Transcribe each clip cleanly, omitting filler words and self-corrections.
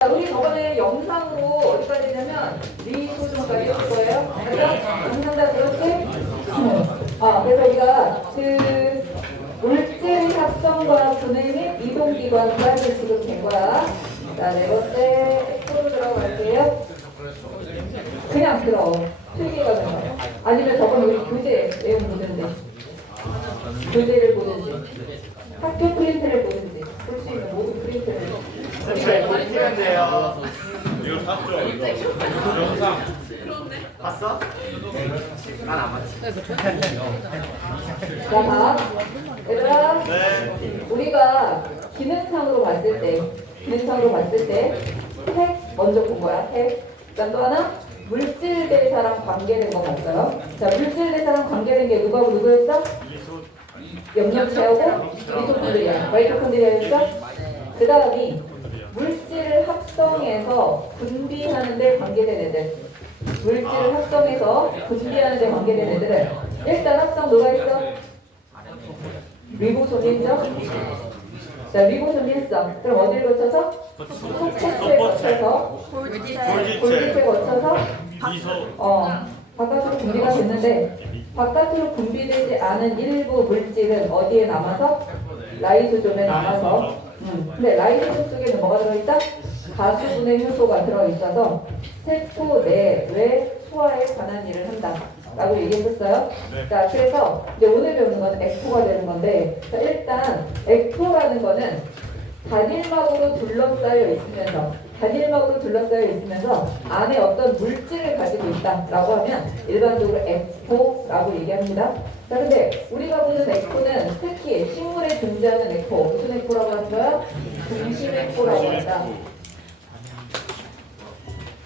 자, 우리 저번에 영상으로 어디까지 했냐면 리소중까지 했을 거예요. 그래서 영상 다 들었지? 그래서 우리가 그 물질 합성과 분해 및 이동기관까지 지금 된 거야. 자, 네 번째 프로 들어갈게요. 그냥 들어. 필기가 들어. 아니면 저번에 우리 교재 내용 보든지 교재를 보든지 학교 프린트를 보든지 볼 수 있는 모든 프린트를 보시면 돼요. 이거 샀죠? 영상 봤어? 난 안 봤지. 자, 봐. 얘들아, 네. 우리가 기능상으로 봤을 때, 핵 먼저 본 거야, 핵. 그다음 또 하나, 물질 대사랑 관계된 거 봤어요. 자, 물질 대사랑 관계된 게 누구하고 누구였어? 염료체하고 미토콘드리아, 마이토콘드리아였어? 그 다음이 물질을 합성해서 분비하는 데 관계된 애들. 물질을 합성해서 분비하는 데 관계된 애들은 일단 합성 누가 있어? 리보솜이 있죠? 자, 리보솜이 했어. 그럼 어디를 거쳐서? 소포체에 거쳐서 골기체에 거쳐서 바깥으로 분비가 됐는데 바깥으로 분비되지 않은 일부 물질은 어디에 남아서? 라이소좀에 남아서 근데 라이소좀 속에는 뭐가 들어있다? 가수분해 효소가 들어있어서 세포 내외 소화에 관한 일을 한다 라고 얘기했었어요. 네. 자, 그래서 이제 오늘 배우는 건 액포가 되는 건데, 자, 일단 액포라는 거는 단일막으로 둘러싸여 있으면서 안에 어떤 물질을 가지고 있다라고 하면 일반적으로 액포라고 얘기합니다. 자, 근데 우리가 보는 액포는 특히 식물에 존재하는 액포, 무슨 액포라고 하는 거야? 중심 액포라고 한다.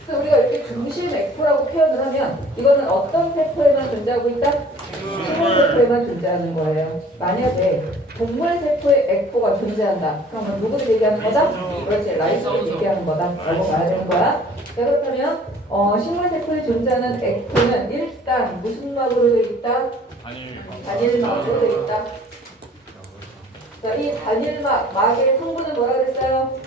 그래서 우리가 이렇게 중심 액포라고 표현을 하면 이거는 어떤 세포에만 존재하고 있다? 식물 세포에만 존재하는 거예요. 만약에 동물 세포에 액포가 존재한다. 그러면 누구를 얘기하는 거다? 그렇지, 라이소를 얘기하는 거다 라고 봐야 되는 거야. 자, 그렇다면 식물 세포에 존재하는 액포는 일단 무슨 막으로 되어 있다? 단일막으로 되어 있다. 자, 이 단일막의 성분은 뭐라 그랬어요?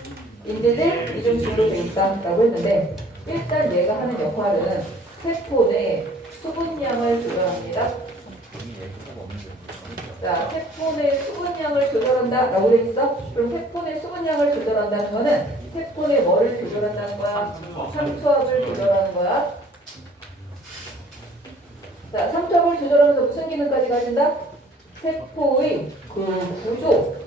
인지질 이중식으로 되어 있다라고 했는데, 일단 얘가 하는 역할은 세포 내 수분량을 조절합니다. 자, 세포 내 수분량을 조절한다 라고 돼 있어? 그럼 세포 내 수분량을 조절한다는 거는 세포 내 뭐를 조절한다는 거야? 삼투압을 조절하는 거야. 자, 삼투압을 조절하면서 무슨 기능까지 가진다? 세포의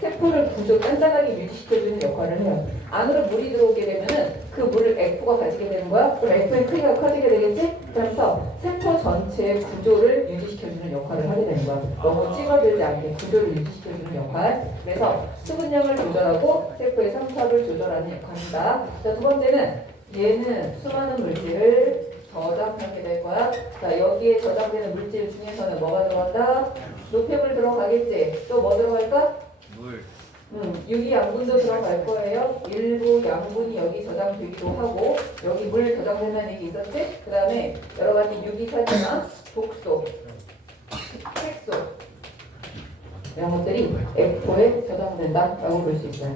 세포를 단단하게 유지시켜주는 역할을 해요. 안으로 물이 들어오게 되면은 그 물을 액포가 가지게 되는 거야. 그럼 액포의 크기가 커지게 되겠지? 그래서 세포 전체의 구조를 유지시켜주는 역할을 하게 되는 거야. 너무 찌그러들지 않게 구조를 유지시켜주는 역할. 그래서 수분량을 조절하고 세포의 삼투압을 조절하는 역할입니다. 자, 두 번째는 얘는 수많은 물질을 저장하게 될 거야. 자, 여기에 저장되는 물질 중에서는 뭐가 들어간다? 노폐물 들어가겠지. 또 뭐 들어갈까? 물. 유기양분도 들어갈 거예요. 일부 양분이 여기 저장되기도 하고, 여기 물 저장된다는 얘기 있었지? 그 다음에 여러 가지 유기산이나 독소, 색소 이런 것들이 액포에 저장된다라고 볼 수 있어요.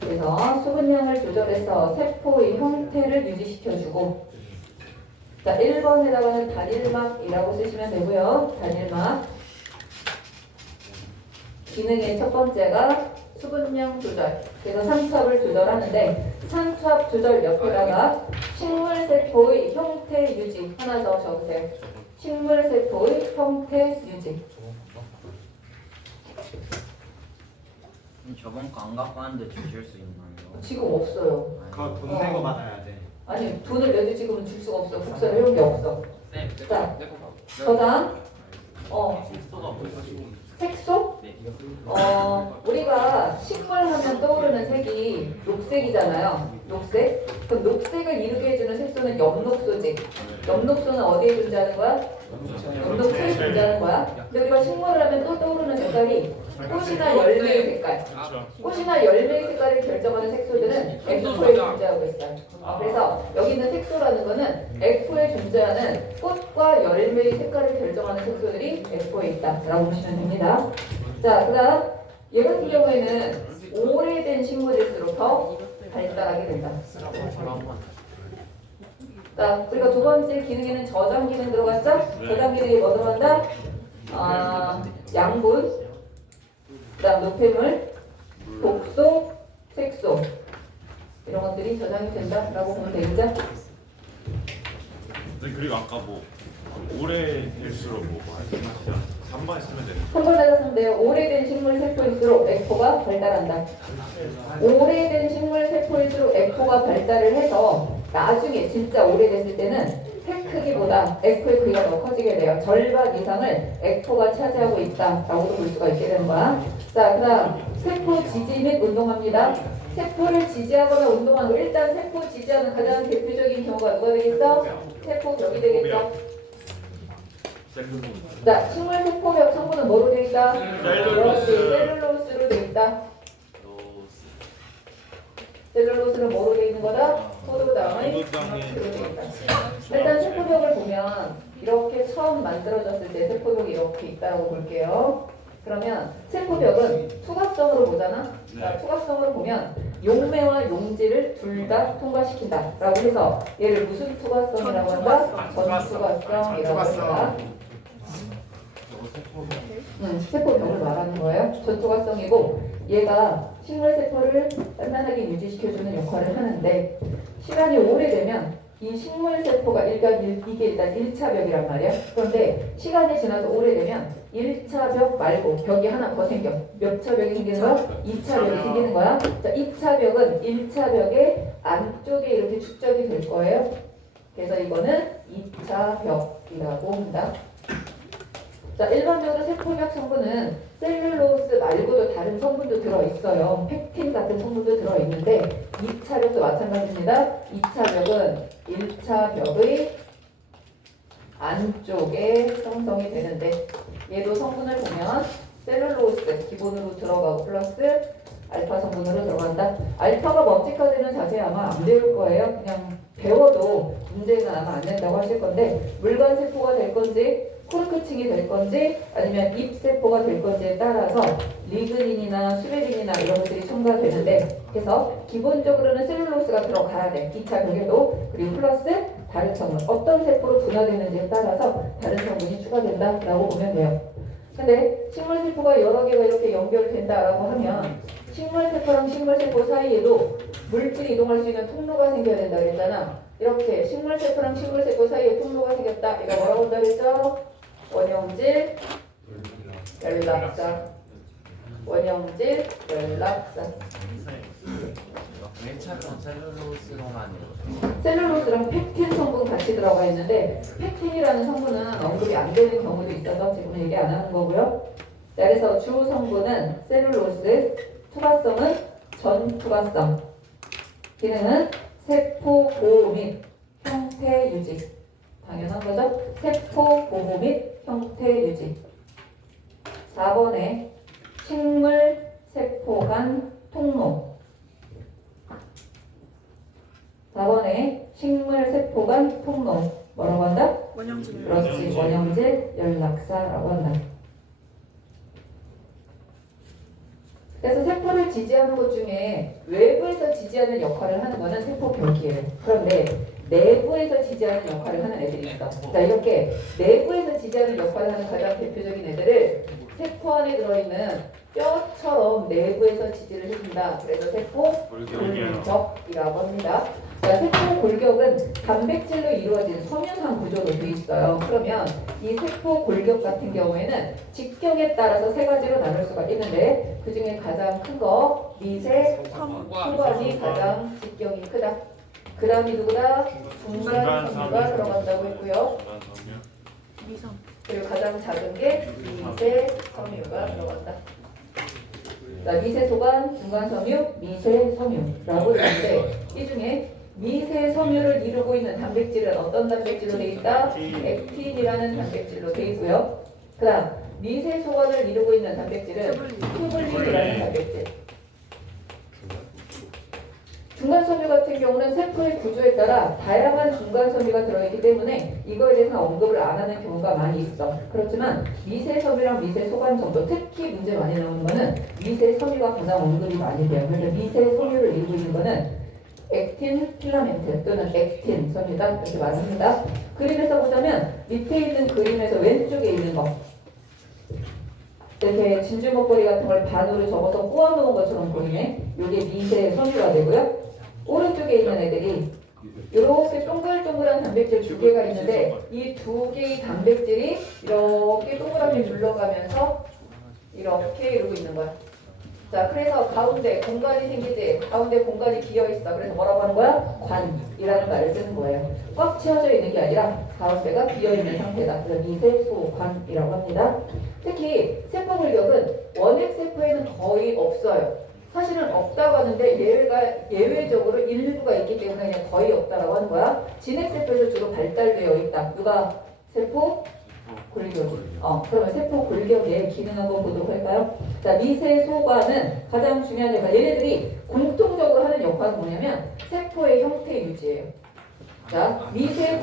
그래서 수분량을 조절해서 세포의 형태를 유지시켜주고, 자, 1번에다가는 단일막이라고 쓰시면 되고요. 단일막. 기능의 첫 번째가 수분량 조절. 그래서 삼투압을 조절하는데, 삼투압 조절 옆에다가 식물세포의 형태 유지 하나 더 적으세요. 식물세포의 형태 유지. 저번 거 안 갖고 왔는데 주실 수 있나요? 지금 없어요. 그거 돈 내고 받아야 돼. 아니, 돈을 내도 지금은 줄 수가 없어. 국사를 해온 게 없어. 자, 저장. 색소? 우리가 식물 하면 떠오르는 색이 녹색이잖아요. 녹색. 그럼 녹색을 이루게 해주는 색소는 엽록소지. 엽록소는 어디에 존재하는 거야? 엽록체에 존재하는 거야. 근데 우리가 식물을 하면 또 떠오르는 색깔이 꽃이나 열매의 색깔. 꽃이나 열매의 색깔을 결정하는 색소들은 액포에 존재하고 있어요. 그래서 여기 있는 색소라는 거는 액포에 존재하는 꽃과 열매의 색깔을 결정하는 색소들이 액포에 있다라고 보시면 됩니다. 자, 그다음 얘 같은 경우에는 오래된 식물일수록 더 밝게 된다. 자, 그리고 두 번째 기능에는 저장 기능 들어갔죠? 저장 기능이 뭐 들어간다? 양분, 그다음 노폐물, 독소, 색소 이런 것들이 저장이 된다라고 보면 되겠죠? 네, 그리고 아까 뭐 오래될수록 뭐 말씀하시죠? 3번 쓰면 되는 한번 찾았는데요. 오래된 식물 세포일수록 에코가 발달한다. 오래된 식물 세포일수록 에코가 발달을 해서 나중에 진짜 오래됐을 때는 색 크기보다 에코의 크기가 더 커지게 돼요. 절반 이상을 에코가 차지하고 있다라고도 볼 수가 있게 되는 거야. 자, 그다음 세포 지지 및 운동합니다. 세포를 지지하거나 운동하는 거. 일단 세포 지지하는 가장 대표적인 경우가 누가 되겠어? 세포벽이 되겠죠. 자, 식물 세포벽 성분은 뭐로 되어 있다? 셀룰로스로 되어 있다. 셀룰로스는 뭐로 되어 있는 거다? 포도당의 형태로 되어 있다. 일단 세포벽을 보면 이렇게 처음 만들어졌을 때 세포벽이 이렇게 있다고 볼게요. 그러면 세포벽은 투각성으로 보잖아. 자, 투각성으로 보면 용매와 용질을 둘 다 통과시킨다 라고 해서 얘를 무슨 투각성이라고 한다? 전투각성이라고 한다. 세포벽을 말하는 거예요. 전투각성이고 얘가 식물 세포를 단단하게 유지시켜주는 역할을 하는데 시간이 오래되면 이 식물 세포가 이게 일단 1차 벽이란 말이야. 그런데 시간이 지나서 오래되면 1차 벽 말고 벽이 하나 더 생겨. 몇 차 벽이 생기는 거야? 2차 벽이 생기는 거야. 자, 2차 벽은 1차 벽의 안쪽에 이렇게 축적이 될 거예요. 그래서 이거는 2차 벽이라고 합니다. 자, 일반적으로 세포벽 성분은 셀룰로스 말고도 다른 성분도 들어있어요. 펙틴 같은 성분도 들어있는데 2차 벽도 마찬가지입니다. 2차 벽은 1차 벽의 안쪽에 형성이 되는데 얘도 성분을 보면 셀룰로스 기본으로 들어가고 플러스 알파 성분으로 들어간다. 알파가 뭡니까 되는 자세히 아마 안 배울 거예요. 그냥 배워도 문제는 아마 안 된다고 하실 건데 물관 세포가 될 건지 코르크층이 될 건지 아니면 잎세포가 될 건지에 따라서 리그닌이나 수베린이나 이런 것들이 첨가되는데 그래서 기본적으로는 셀룰로스가 들어가야 돼. 2차 벽에도. 그리고 플러스 다른 성분 어떤 세포로 분화되는지에 따라서 다른 성분이 추가된다라고 보면 돼요. 근데 식물세포가 여러 개가 이렇게 연결된다라고 하면 식물세포랑 식물세포 사이에도 물질이 이동할 수 있는 통로가 생겨야 된다 그랬잖아. 이렇게 식물세포랑 식물세포 사이에 통로가 생겼다. 이거 뭐라고 한다 그랬죠? 원형질 연락사. 원형질 연락사. 1차는 셀룰로스로만 해요. 셀룰로스랑 펙틴 성분 같이 들어가 있는데 펙틴이라는 성분은 언급이 안 되는 경우도 있어서 지금 얘기 안 하는 거고요. 자, 그래서 주 성분은 셀룰로스, 투과성은 전투과성, 기능은 세포 보호 및 형태 유지. 당연한 거죠? 세포 보호 및 형태 유지. 4번에 식물 세포 간 통로. 4번에 식물 세포 간 통로. 뭐라고 한다? 원형질. 그렇지. 원형질 연락사라고 한다. 그래서 세포를 지지하는 것 중에 외부에서 지지하는 역할을 하는 거는 세포벽이에요. 그런데 내부에서 지지하는 역할을 하는 애들이 있어. 자, 이렇게 내부에서 지지하는 역할을 하는 가장 대표적인 애들을 세포 안에 들어있는 뼈처럼 내부에서 지지를 해준다. 그래서 세포 골격이라고 합니다. 자, 세포 골격은 단백질로 이루어진 섬유상 구조로 되어 있어요. 그러면 이 세포 골격 같은 경우에는 직경에 따라서 세 가지로 나눌 수가 있는데 그 중에 가장 큰 거 미세 소관이 가장 직경이 크다. 그 다음이 누구다? 중간 섬유가 들어간다고 했고요. 미성. 그리고 가장 작은 게 미세 섬유가 들어간다. 자, 미세 소관, 중간 섬유, 미세 섬유라고 있는데 이 중에 미세 섬유를 이루고 있는 단백질은 어떤 단백질로 되어 있다? 액틴이라는 단백질로 되어 있고요. 그 다음 미세 소관을 이루고 있는 단백질은 튜블린이라는 단백질. 중간 섬유 같은 경우는 세포의 구조에 따라 다양한 중간 섬유가 들어있기 때문에 이거에 대해서 언급을 안 하는 경우가 많이 있어. 그렇지만 미세 섬유랑 미세 소관 정도, 특히 문제 많이 나오는 거는 미세 섬유가 가장 언급이 많이 돼요. 그래서 미세 섬유를 이루고 있는 거는 액틴 필라멘트 또는 액틴 섬유다 이렇게 말합니다. 그림에서 보자면 밑에 있는 그림에서 왼쪽에 있는 거 이렇게 진주 목걸이 같은 걸 반으로 접어서 꼬아놓은 것처럼 보이네. 이게 미세 섬유가 되고요. 오른쪽에 있는 애들이 이렇게 동글동글한 단백질 두 개가 있는데 이 두 개의 단백질이 이렇게 동그랗게 눌러가면서 이렇게 이러고 있는 거야. 자, 그래서 가운데 공간이 생기지. 가운데 공간이 비어 있어. 그래서 뭐라고 하는 거야? 관이라는 말을 쓰는 거예요. 꽉 채워져 있는 게 아니라 가운데가 비어 있는 상태다. 그래서 미세소관이라고 합니다. 특히 세포 골격은 원핵 세포에는 거의 없어요. 사실은 없다고 하는데 예외적으로 일부가 있기 때문에 그냥 거의 없다라고 하는 거야. 진핵 세포에서 주로 발달되어 있다. 누가? 세포 골격이. 그러면 세포 골격의 기능 한번 보도록 할까요? 자, 미세소관은 가장 중요한 역할. 얘네들이 공통적으로 하는 역할은 뭐냐면 세포의 형태 유지예요. 자, 미세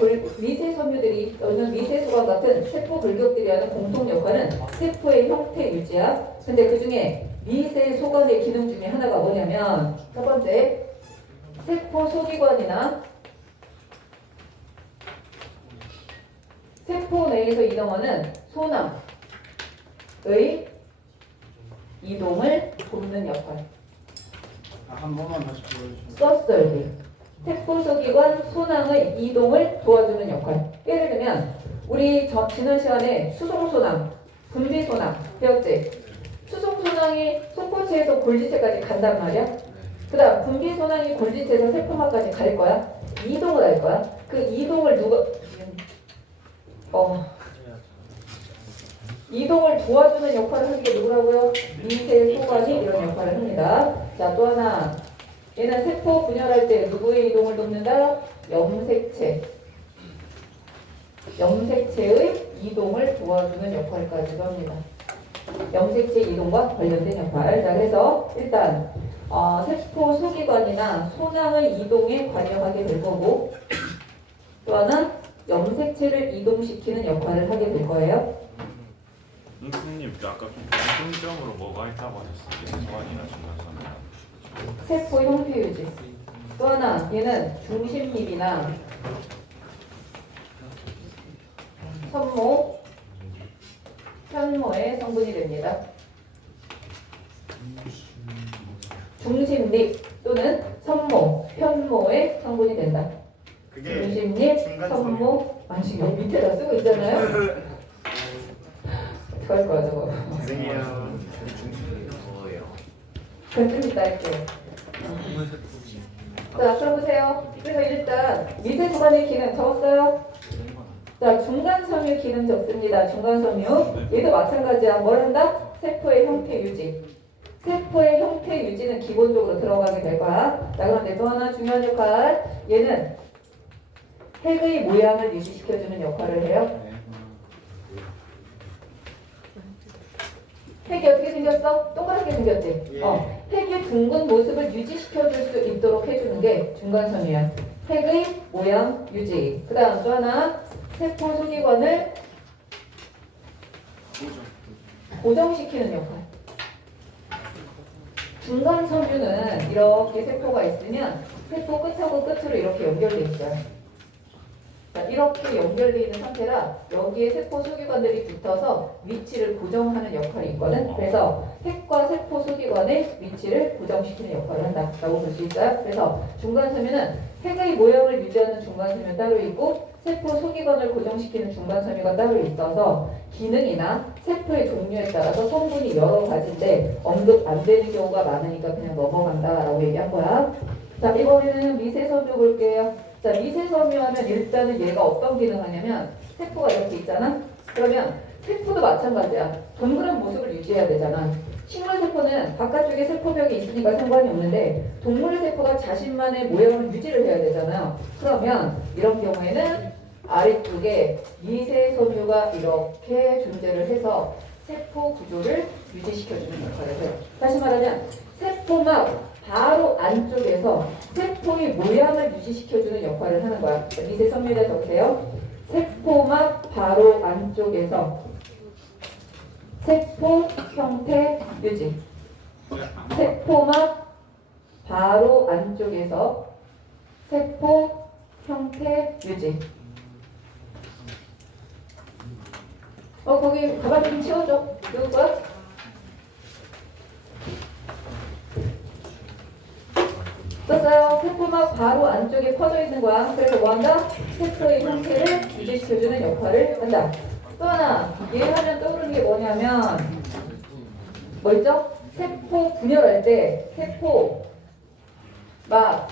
섬유들이 또는 미세소관 같은 세포 골격들이 하는 공통 역할은 세포의 형태 유지야. 근데 그 중에 미세소관의 기능 중에 하나가 뭐냐면 첫 번째, 세포 소기관이나 세포 내에서 이동하는 소낭의 이동을 돕는 역할. 한 번만 다시 보여주세요. 썼어요. 여기. 세포 소기관 소낭의 이동을 도와주는 역할. 예를 들면 우리 지난 시간에 수송소낭, 분비소낭 배웠지? 수송소낭이 송포체에서 골지체까지 간단 말이야. 그 다음 분비소낭이 골지체에서 세포막까지 갈 거야. 이동을 할 거야. 그 이동을 이동을 도와주는 역할을 하는 게 누구라고요? 미세소관이 이런 역할을 합니다. 자, 또 하나. 얘는 세포 분열할 때 누구의 이동을 돕는다? 염색체의 이동을 도와주는 역할까지도 합니다. 염색체 이동과 관련된 역할. 자, 그래서 일단 세포 소기관이나 소낭의 이동에 관여하게 될 거고, 또 하나 염색체를 이동시키는 역할을 하게 될 거예요. 선생님 아까 좀 공통점으로 뭐가 있다고 하셨어요? 소환이나 중간선이나. 세포 형태 유지. 또 하나 얘는 중심립이나 선모, 편모의 성분이 됩니다. 중심립 또는 선모, 편모의 성분이 된다. 그게 중심립, 중간 선모, 지금 여기 밑에다 쓰고 있잖아요. 어떡할 거야 저거. 죄송해요. 뭐예요? 그럼 좀 이따 할게요. 자, 그럼 보세요. 그래서 일단 미세소관의 기능 적었어요? 자, 중간섬유 기능 적습니다. 중간섬유. 얘도 마찬가지야. 뭘 한다? 세포의 형태 유지. 세포의 형태 유지는 기본적으로 들어가게 될 거야. 자, 그런데 또 하나 중요한 역할. 얘는 핵의 모양을 유지시켜주는 역할을 해요. 핵이 어떻게 생겼어? 동그랗게 생겼지? 예. 핵의 둥근 모습을 유지시켜줄 수 있도록 해주는 게 중간섬유야. 핵의 모양 유지. 그 다음 또 하나, 세포 소기관을 고정시키는 역할. 중간섬유는 이렇게 세포가 있으면 세포 끝하고 끝으로 이렇게 연결돼 있어요. 자, 이렇게 연결되어 있는 상태라 여기에 세포 소기관들이 붙어서 위치를 고정하는 역할이 있거든. 그래서 핵과 세포 소기관의 위치를 고정시키는 역할을 한다라고 볼 수 있어요. 그래서 중간섬유는 핵의 모양을 유지하는 중간섬유 따로 있고 세포 소기관을 고정시키는 중간섬유가 따로 있어서 기능이나 세포의 종류에 따라서 성분이 여러 가지인데 언급 안 되는 경우가 많으니까 그냥 넘어간다라고 얘기한 거야. 자, 이번에는 미세섬유 볼게요. 자, 미세섬유하면 일단은 얘가 어떤 기능을 하냐면 세포가 이렇게 있잖아. 그러면 세포도 마찬가지야. 동그란 모습을 유지해야 되잖아. 식물세포는 바깥쪽에 세포벽이 있으니까 상관이 없는데 동물세포가 자신만의 모양을 유지를 해야 되잖아요. 그러면 이런 경우에는 아래쪽에 미세섬유가 이렇게 존재를 해서 세포 구조를 유지시켜주는 역할을 해요. 다시 말하면 세포막 바로 안쪽에서 세포의 모양을 유지시켜주는 역할을 하는 거야. 미세섬유에 적으세요. 세포막 바로 안쪽에서 세포 형태 유지. 세포막 바로 안쪽에서 세포 형태 유지. 거기 가방 좀 치워줘. 누구 거야? 썼어요. 세포막 바로 안쪽에 퍼져 있는 거야. 그래서 뭐 한다? 세포의 형태를 유지시켜주는 역할을 한다. 또 하나, 얘 하면 떠오르는 게 뭐냐면, 뭐 있죠? 세포 분열할 때, 세포 막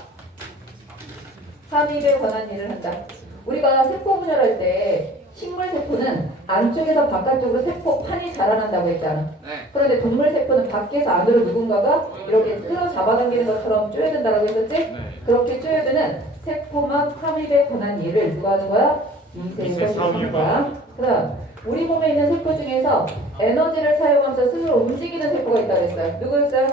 삽입에 관한 일을 한다. 우리가 세포 분열할 때, 식물 세포는 안쪽에서 바깥쪽으로 세포판이 자라난다고 했잖아. 네. 그런데 동물 세포는 밖에서 안으로 누군가가 이렇게 끌어 잡아당기는 것처럼 쪼여든다라고 했었지? 네. 그렇게 쪼여드는 세포막 삽입에 관한 일을 누가 하는 거야? 미세섬유가 하는 거야. 그다음 우리 몸에 있는 세포 중에서 에너지를 사용하면서 스스로 움직이는 세포가 있다고 했어요. 누구였어요?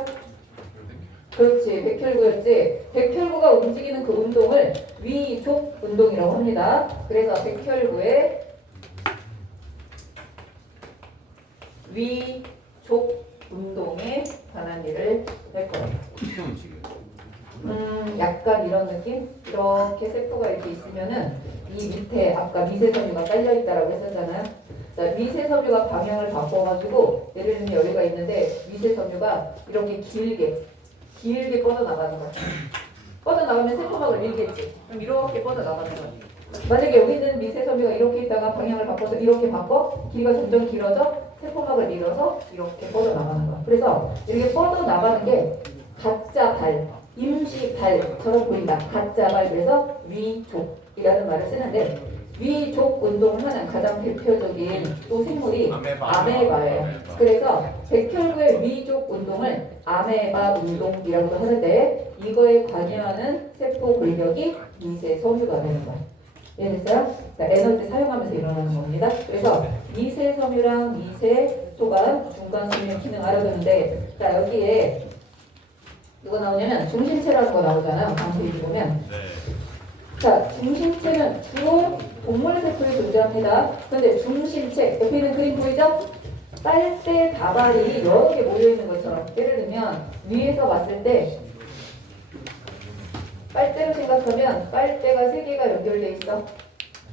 그렇지, 백혈구였지. 백혈구가 움직이는 그 운동을 위족 운동이라고 합니다. 그래서 백혈구의 위족 운동에 관한 일을 할 거예요. 약간 이런 느낌? 이렇게 세포가 이렇게 있으면은 이 밑에 아까 미세섬유가 깔려 있다라고 했었잖아요. 자, 미세섬유가 방향을 바꿔가지고 예를 들면 여기가 있는데 미세섬유가 이렇게 길게 뻗어나가는 거야. 뻗어나가면 세포막을 밀겠지. 그럼 이렇게 뻗어나가는 거야. 만약에 여기 있는 미세섬유가 이렇게 있다가 방향을 바꿔서 이렇게 바꿔 길이가 점점 길어져 세포막을 밀어서 이렇게 뻗어나가는 거야. 그래서 이렇게 뻗어나가는 게 가짜 발, 임시 발처럼 보인다. 가짜 발. 그래서 위족이라는 말을 쓰는데 위족 운동을 하는 가장 대표적인 또 생물이 아메바예요. 그래서 백혈구의 위족 운동을 아메바 운동이라고도 하는데 이거에 관여하는 세포 골격이 미세섬유가 되는 거예요. 이해됐어요? 자, 에너지 사용하면서 일어나는 겁니다. 그래서 미세섬유랑 미세소가 중간섬유 기능 알아두는데 자 여기에 누가 나오냐면 중심체라는 거 나오잖아요. 다음 페이지 보면 네. 자 중심체는 주로 동물 세포에 존재합니다. 그런데 중심체 옆에 있는 그림 보이죠? 빨대 다발이 여러 개 모여있는 것처럼 예를 들면 위에서 봤을 때 빨대로 생각하면 빨대가 3개가 연결돼 있어.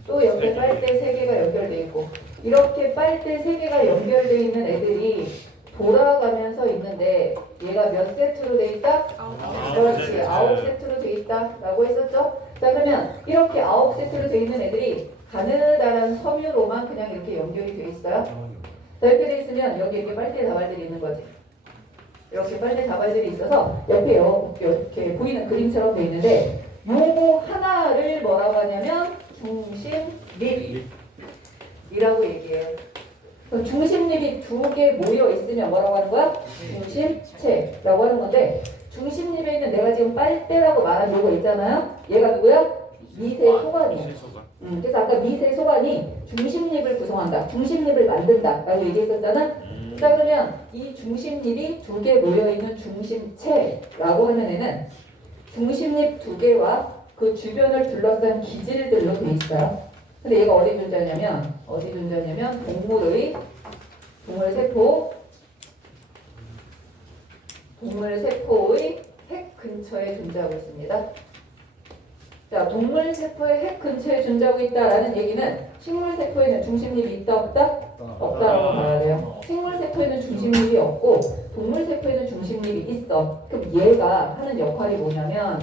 또 옆에 빨대 3개가 연결돼 있고 이렇게 빨대 3개가 연결돼 있는 애들이 돌아가면서 있는데 얘가 몇 세트로 돼 있다? 그렇지, 9세트로 돼 있다라고 했었죠? 자 그러면 이렇게 9세트로 돼 있는 애들이 가느다란 섬유로만 그냥 이렇게 연결이 돼 있어요. 자 이렇게 돼 있으면 여기 이렇게 빨대 다발들이 있는 거지. 이렇게 빨대 다발들이 있어서 옆에 이렇게 보이는 그림처럼 돼 있는데 요거 하나를 뭐라고 하냐면 중심립이라고 얘기해요. 그럼 중심립이 2개 모여 있으면 뭐라고 하는 거야? 중심체라고 하는 건데 중심립에 있는 내가 지금 빨대라고 말한 요거 있잖아요. 얘가 누구야? 미세소관이야. 그래서 아까 미세소관이 중심립을 구성한다. 중심립을 만든다라고 얘기했었잖아. 자 그러면 이 중심립이 2개 모여있는 중심체라고 하는 애는 중심립 2개와 그 주변을 둘러싼 기질들로 돼 있어요. 근데 얘가 어디 존재하냐면 동물 세포의 핵 근처에 존재하고 있습니다. 자, 동물 세포의 핵 근처에 존재하고 있다라는 얘기는 식물 세포에는 중심립이 있다 없다? 없다라고 봐야 돼요. 식물 세포에는 중심립이 없고 동물 세포에는 중심립이 있어. 그럼 얘가 하는 역할이 뭐냐면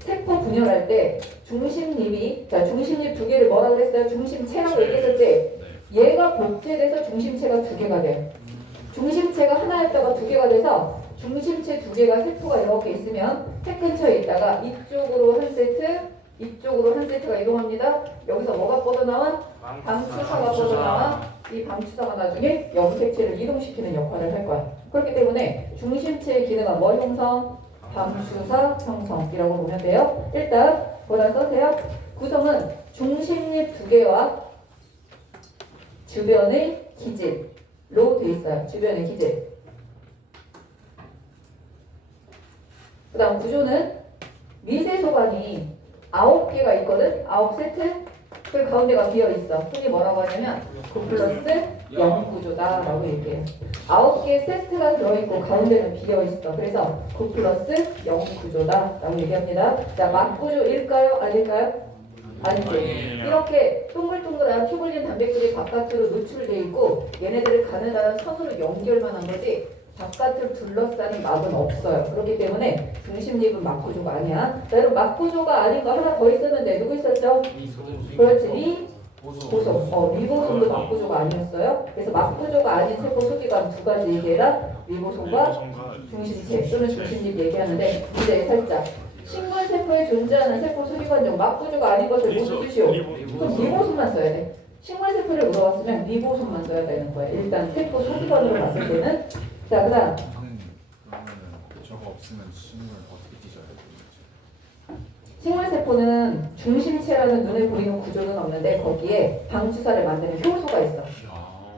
세포 분열할 때 중심립이 자 중심립 2개를 뭐라고 그랬어요? 중심체라고 얘기했었지? 얘가 복제돼서 중심체가 2개가 돼요. 중심체가 하나였다가 2개가 돼서 중심체 2개가 세포가 이렇게 있으면 핵 근처에 있다가 이쪽으로 한 세트 이쪽으로 한 세트가 이동합니다. 여기서 뭐가 뻗어나와? 방추사가 뻗어나와. 이 방추사가 나중에 염색체를 이동시키는 역할을 할 거야. 그렇기 때문에 중심체의 기능은 뭐 형성? 방추사 형성이라고 보면 돼요. 일단 보다 써세요. 구성은 중심립 2개와 주변의 기질로 돼 있어요. 주변의 기질. 그 다음 구조는 미세소관이 9개가 있거든. 9세트. 그 가운데가 비어있어. 흔히 뭐라고 하냐면 9 플러스 0 구조다라고 얘기해요. 9개의 세트가 들어있고 가운데는 비어있어. 그래서 9 플러스 0 구조다라고 얘기합니다. 자, 막구조일까요? 아닐까요? 아니지. 이렇게 동글동글한 튜블린 단백질이 바깥으로 노출돼 있고 얘네들을 가느다란 선으로 연결만 한 거지 바깥을 둘러싸는 막은 없어요. 그렇기 때문에 중심립은 막구조가 아니야. 자, 여러분 막구조가 아닌 거 하나 더 있었는데 누구 있었죠? 그렇지. 리보솜. 리보솜도 막구조가 아니었어요. 그래서 막구조가 아닌 세포 소지관 두 가지 얘기해라. 리보솜과 중심체 또는 중심립 얘기하는데 이제 살짝 식물 세포에 존재하는 세포 소지관 중 막구조가 아닌 것을 모두 쓰시오. 그럼 리보솜만 써야 돼. 식물 세포를 물어봤으면 리보솜만 써야 되는 거야. 일단 세포 소지관으로 봤을 때는. 자, 그다음 그러면은 저거 없으면 식물 어떻게 뒤져야 돼? 식물 세포는 중심체라는 눈에 보이는 구조는 없는데 거기에 방주사를 만드는 효소가 있어.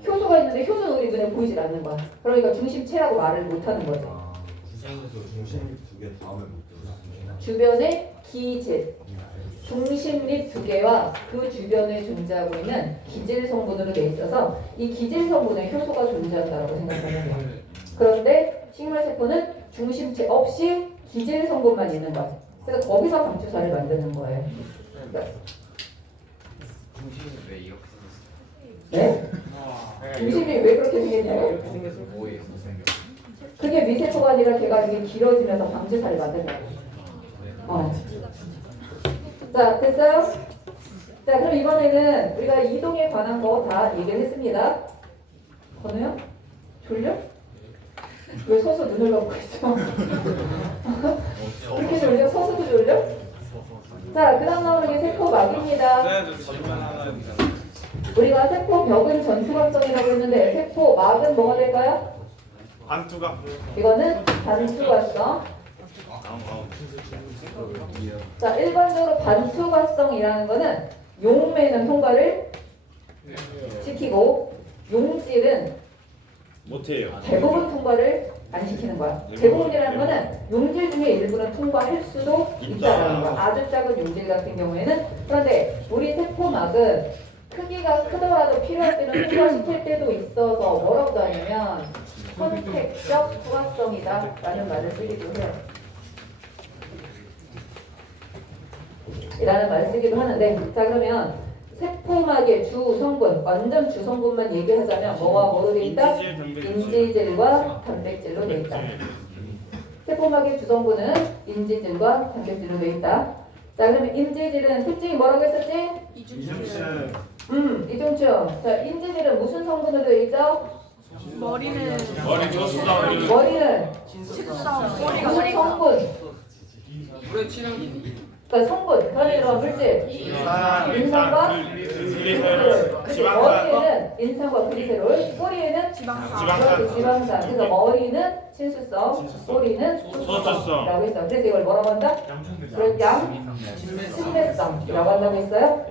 효소가 있는데 효소는 우리 눈에 보이질 않는 거야. 그러니까 중심체라고 말을 못하는 거죠. 중심 두개 다음에 못 들었어. 주변에 기질, 중심립 두 개와 그 주변에 존재하고 있는 기질 성분으로 돼 있어서 이 기질 성분에 효소가 존재한다고 생각하면 돼요. 그런데 식물 세포는 중심체 없이 기질 성분만 있는 거야. 그래서 거기서 방주사를 만드는 거예요. 중심이 왜 이렇게 생겼어요? 네? 중심이 왜 그렇게 생겼냐고 이렇게 생겼어. 뭐에 생겼어? 그게 미세포가 아니라 걔가 이게 길어지면서 방주사를 만든다고. 자, 됐어요? 자, 그럼 이번에는 우리가 이동에 관한 거 다 얘기를 했습니다. 건우요? 졸려? 왜 서서 눈을 감고 있어? 그렇게 졸려? 서서도 졸려? 자, 그 다음 나오는 게 세포막입니다. 우리가 세포벽은 전투각성이라고 했는데 세포막은 뭐가 될까요? 안투가 이거는 반투각성. 자, 일반적으로 반투각성이라는 거는 용매는 통과를 시키고 용질은 못해요. 대부분 통과를 안 시키는 거야. 대부분이라는 거는 용질 중에 일부는 통과할 수도 있다는 거야. 아주 작은 용질 같은 경우에는. 그런데 우리 세포막은 크기가 크더라도 필요할 때는 통과시킬 때도 있어서 뭐라고 하냐면 선택적 투과성이다 라는 말을 쓰기도 해요. 라는 말을 쓰기도 하는데, 자, 그러면 세포막의 주 성분, 완전 주 성분만 얘기하자면 뭐와 뭐로 돼 있다? 인지질과 단백질로 돼 있다. 세포막의 주 성분은 인지질과 단백질로 돼 있다. 자, 그러면 인지질은 특징이 뭐라고 했었지? 이중수. 이중충. 자, 인지질은 무슨 성분으로 돼 있죠? 머리는 머리 좋습니다. 머리는 식성. 꼬리가 무슨 성분? 물에 치는 그러니까 성분, 편에 들어간 물질. 인산과 글리세롤, 지방산, 머리에는 인산과 글리세롤, 꼬리에는 지방산. 그렇지, 지방산. 그래서 머리는 친수성, 꼬리는 소수성이라고 했어요. 그래서 이걸 뭐라고 한다? 그런 친매성이라고 한다고 했어요.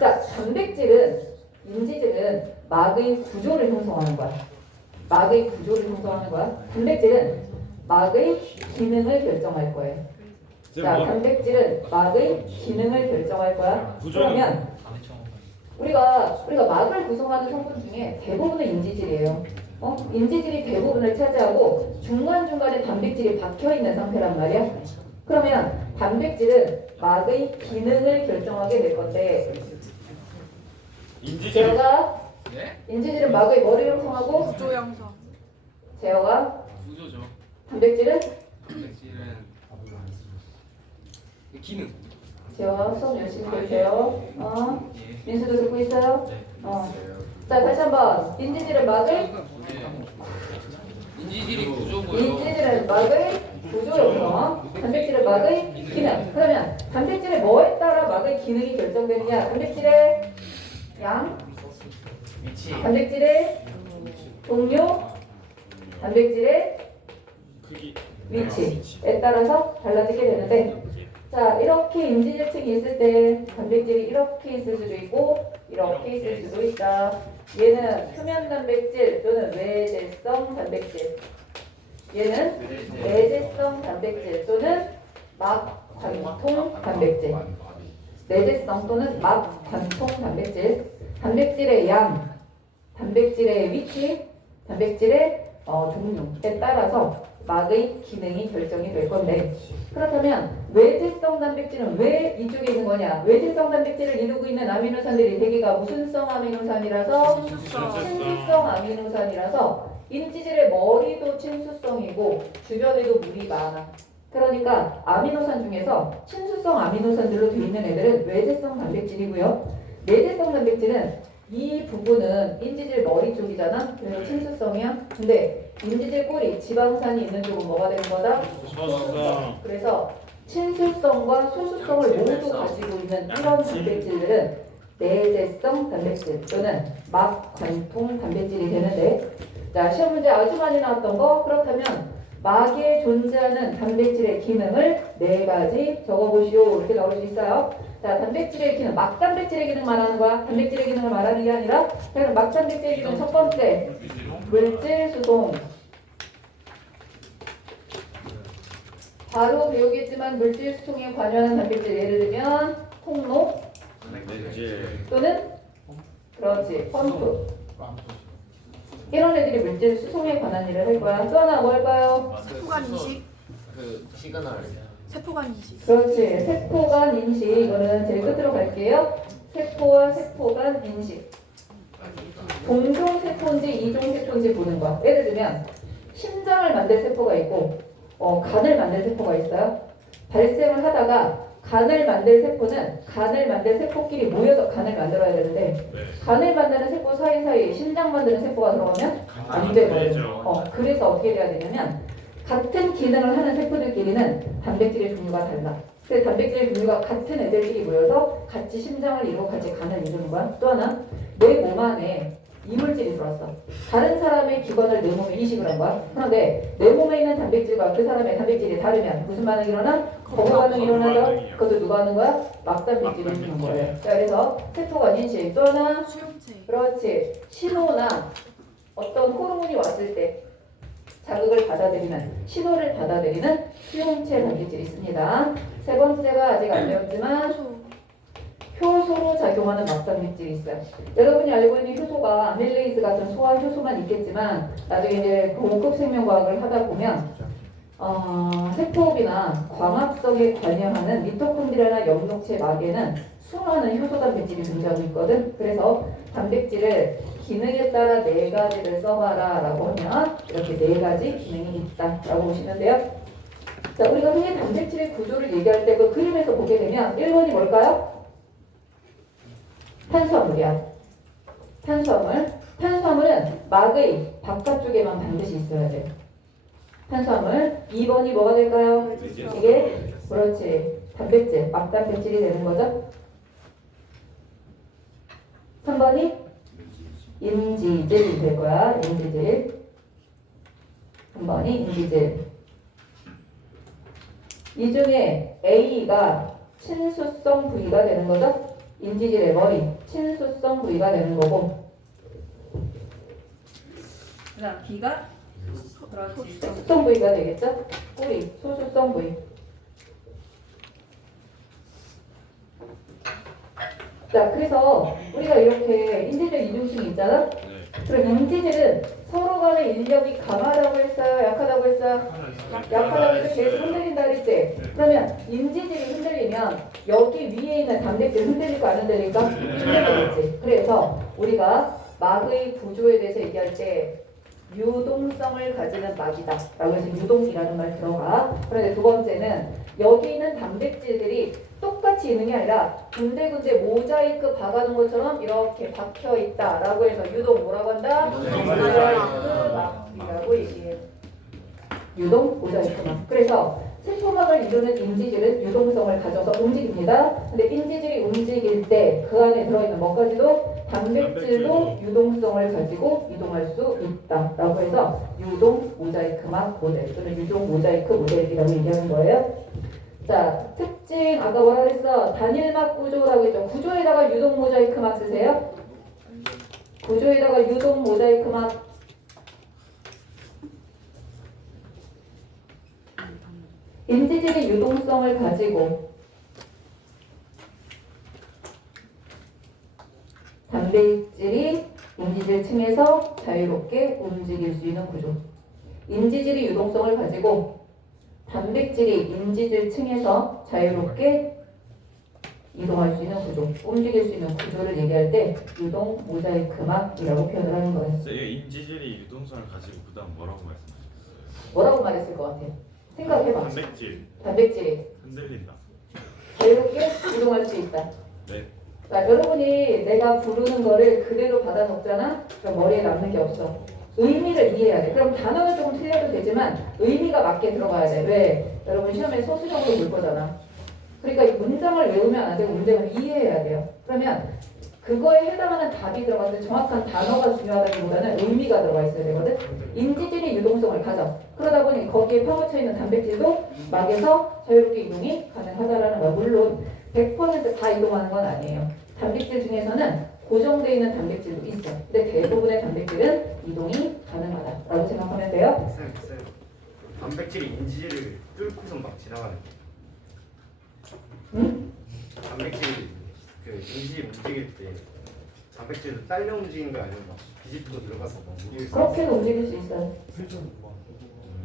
자, 단백질은 인지질은 막의 구조를 형성하는 거야. 막의 구조를 형성하는 거야. 단백질은 막의 기능을 결정할 거예요. 자, 단백질은 막의 기능을 결정할 거야. 그러면 우리가 막을 구성하는 성분 중에 대부분은 인지질이에요. 인지질이 대부분을 차지하고 중간중간에 단백질이 박혀 있는 상태란 말이야. 그러면 단백질은 막의 기능을 결정하게 될 건데, 제어가 인지질은 막의 뭐를 형성하고, 구조 형성. 제어가 구조죠. 단백질은 단백질은 기능. 제어가 수업 열심히 들으세요. 민수도 듣고 있어요? 자, 다시 한번 인지질은 막의 인지질이 구조고요. 인지질은 막의 구조 형성, 단백질은 막의 기능. 그러면 단백질의 뭐에 따라 막의 기능이 결정되느냐? 단백질의 양, 위치. 단백질의 종류, 단백질의 크기, 위치에 따라서 달라지게 되는데, 자, 이렇게 인지질층이 있을 때 단백질이 이렇게 있을 수도 있고 이렇게 있을 수도 있다. 얘는 표면 단백질 또는 외제성 단백질, 얘는 내재성 단백질 또는 막관통 단백질. 내재성 또는 막관통 단백질, 단백질의 양, 단백질의 위치, 단백질의 종류에 따라서 막의 기능이 결정이 될 건데, 그렇다면 외재성 단백질은 왜 이쪽에 있는 거냐? 외재성 단백질을 이루고 있는 아미노산들이 대개가 무슨 성 아미노산이라서? 친수성 아미노산이라서 인지질의 머리도 친수성이고 주변에도 물이 많아. 그러니까 아미노산 중에서 친수성 아미노산들로 되어 있는 애들은 외재성 단백질이고요. 내재성 단백질은 이 부분은 인지질 머리 쪽이잖아. 그래서 친수성이야. 근데 인지질 꼬리 지방산이 있는 쪽은 뭐가 되는 거다? 소수성. 그래서 친수성과 소수성을 모두 가지고 있는 이런 단백질들은 내재성 단백질 또는 막관통 단백질이 되는데, 자, 시험 문제 아주 많이 나왔던 거. 그렇다면 막에 존재하는 단백질의 기능을 4가지 적어보시오. 이렇게 나올 수 있어요. 자, 단백질의 기능, 막단백질의 기능 말하는 거야. 단백질의 기능을 말하는 게 아니라, 자, 그럼 막단백질의 기능 첫 번째, 물질 수송. 바로 배우겠지만 물질 수송에 관여하는 단백질, 예를 들면 통로 또는 그렇지 펌프, 이런 애들이 물질 수송에 관한 일을 할 거야. 또 하나 뭐 할까요? 세포간 인식. 그 시그널. 세포간 인식. 그렇지. 세포간 인식. 이거는 제일 끝으로 갈게요. 세포와 세포간 인식. 동종 세포인지 이종 세포인지 보는 거야. 예를 들면 심장을 만들 세포가 있고 간을 만들 세포가 있어요. 발생을 하다가 간을 만들 세포는 간을 만들 세포끼리 모여서 간을 만들어야 되는데, 간을 만드는 세포 사이사이에 심장 만드는 세포가 들어가면 안 되거든요. 그래서 어떻게 돼야 되냐면 같은 기능을 하는 세포들끼리는 단백질의 종류가 달라. 그래서 단백질의 종류가 같은 애들끼리 모여서 같이 심장을 이루고 같이 간을 이루는 거야. 또 하나, 내 몸 안에 이물질이 들어왔어. 다른 사람의 기관을 내 몸에 이식을 한 거야. 그런데 내 몸에 있는 단백질과 그 사람의 단백질이 다르면 무슨 반응이 일어나? 거부 반응이 일어나죠. 그것도 누가 하는 거야? 막단백질이 주는 거예요. 자, 그래서 세포간 인식. 또 하나, 수용체. 그렇지. 신호나 어떤 호르몬이 왔을 때 자극을 받아들이는, 신호를 받아들이는 수용체 단백질이 있습니다. 세 번째가 아직 안 배웠지만 효소로 작용하는 막단백질이 있어요. 여러분이 알고 있는 효소가 아밀레이즈 같은 소화 효소만 있겠지만, 나중에 이제 고급 생명과학을 하다 보면 세포업이나 광합성에 관여하는 미토콘드리아나 영록체 막에는 수많은 효소 단백질이 존재하고 있거든. 그래서 단백질을 기능에 따라 4가지를 써봐라 라고 하면 이렇게 4가지 기능이 있다 라고 보시면 돼요. 자, 우리가 흔히 단백질의 구조를 얘기할 때 그 그림에서 보게 되면 1번이 뭘까요? 탄수화물이야. 탄수화물은 막의 바깥쪽에만 반드시 있어야 돼요. 탄수화물. 2번이 뭐가 될까요? 이게 그렇지. 단백질, 막단백질이 되는 거죠. 3번이 인지질이 될 거야. 인지질. 3번이 인지질. 이 중에 A가 친수성 부위가 되는 거죠. 인지질의 머리, 친수성 부위가 되는 거고, 그다음 B가 소수성 부위가 되겠죠. 꼬리, 소수성 부위. 자, 그래서 우리가 이렇게 인지질 이중성이 있잖아. 그럼 인지질은 서로 간의 인력이 강하다고 했어요? 약하다고 했어요? 약하다고 해서 계속 흔들린다 그랬지? 그러면 인지질이 흔들리면 여기 위에 있는 단백질 흔들리고 안 흔들릴까? 흔들리겠지. 그래서 우리가 막의 구조에 대해서 얘기할 때 유동성을 가지는 막이다 라고 해서 유동이라는 말 들어가. 그런데 두 번째는 여기 있는 단백질들이 똑같이 있는 게 아니라 군데군데 모자이크 박아놓은 것처럼 이렇게 박혀있다 라고 해서 유동 뭐라고 한다? 모자이크 막이라고 얘기해요. 유동 모자이크 막. 그래서 세포막을 이루는 인지질은 유동성을 가져서 움직입니다. 근데 인지질이 움직일 때 그 안에 들어있는 뭐까지도 단백질도 유동성을 가지고 이동할 수 있다 라고 해서 유동 모자이크막 모델 또는 유동 모자이크 모델이라고 얘기하는 거예요. 자, 특징 아까 뭐라 그랬어? 단일막 구조라고 했죠. 구조에다가 유동 모자이크막 쓰세요. 구조에다가 유동 모자이크막. 인지질이 유동성을 가지고 단백질이 인지질 층에서 자유롭게 움직일 수 있는 구조. 인지질이 유동성을 가지고 단백질이 인지질 층에서 자유롭게 이동할 수 있는 구조, 움직일 수 있는 구조를 얘기할 때 유동 모자이크막이라고 표현을 하는 거예요. 이 인지질이 유동성을 가지고 그다음 뭐라고 말씀하셨어요? 뭐라고 말했을 것 같아요? 생각해봐. 단백질이 흔들린다. 자유롭게 이동할 수 있다. 네. 그러니까 여러분이 내가 부르는 거를 그대로 받아 적잖아? 그럼 머리에 남는 게 없어. 의미를 이해해야 돼. 그럼 단어는 조금 틀려도 되지만 의미가 맞게 들어가야 돼. 왜? 여러분 시험에 소수적으로 볼 거잖아. 그러니까 이 문장을 외우면 안 되고 문장을 이해해야 돼요. 그러면 그거에 해당하는 답이 들어가는데 정확한 단어가 중요하다기보다는 의미가 들어가 있어야 되거든. 인지질이 유동성을 가져. 그러다 보니 거기에 파묻혀 있는 단백질도 막에서 자유롭게 이동이 가능하다라는 거야. 물론 100%다 이동하는 건 아니에요. 단백질 중에서는 고정되어 있는 단백질도 있어. 근데 대부분의 단백질은 이동이 가능하다라고 생각하면 돼요. 쌤, 단백질이 인지질을 뚫고서 막 지나가는 거. 응? 단백질이 그 인지질 움직일 때 단백질도 딸려 움직이는 거 아니면 막 뒤집고 들어가서 막 움직일 수 그렇게는 움직일 수 있어요.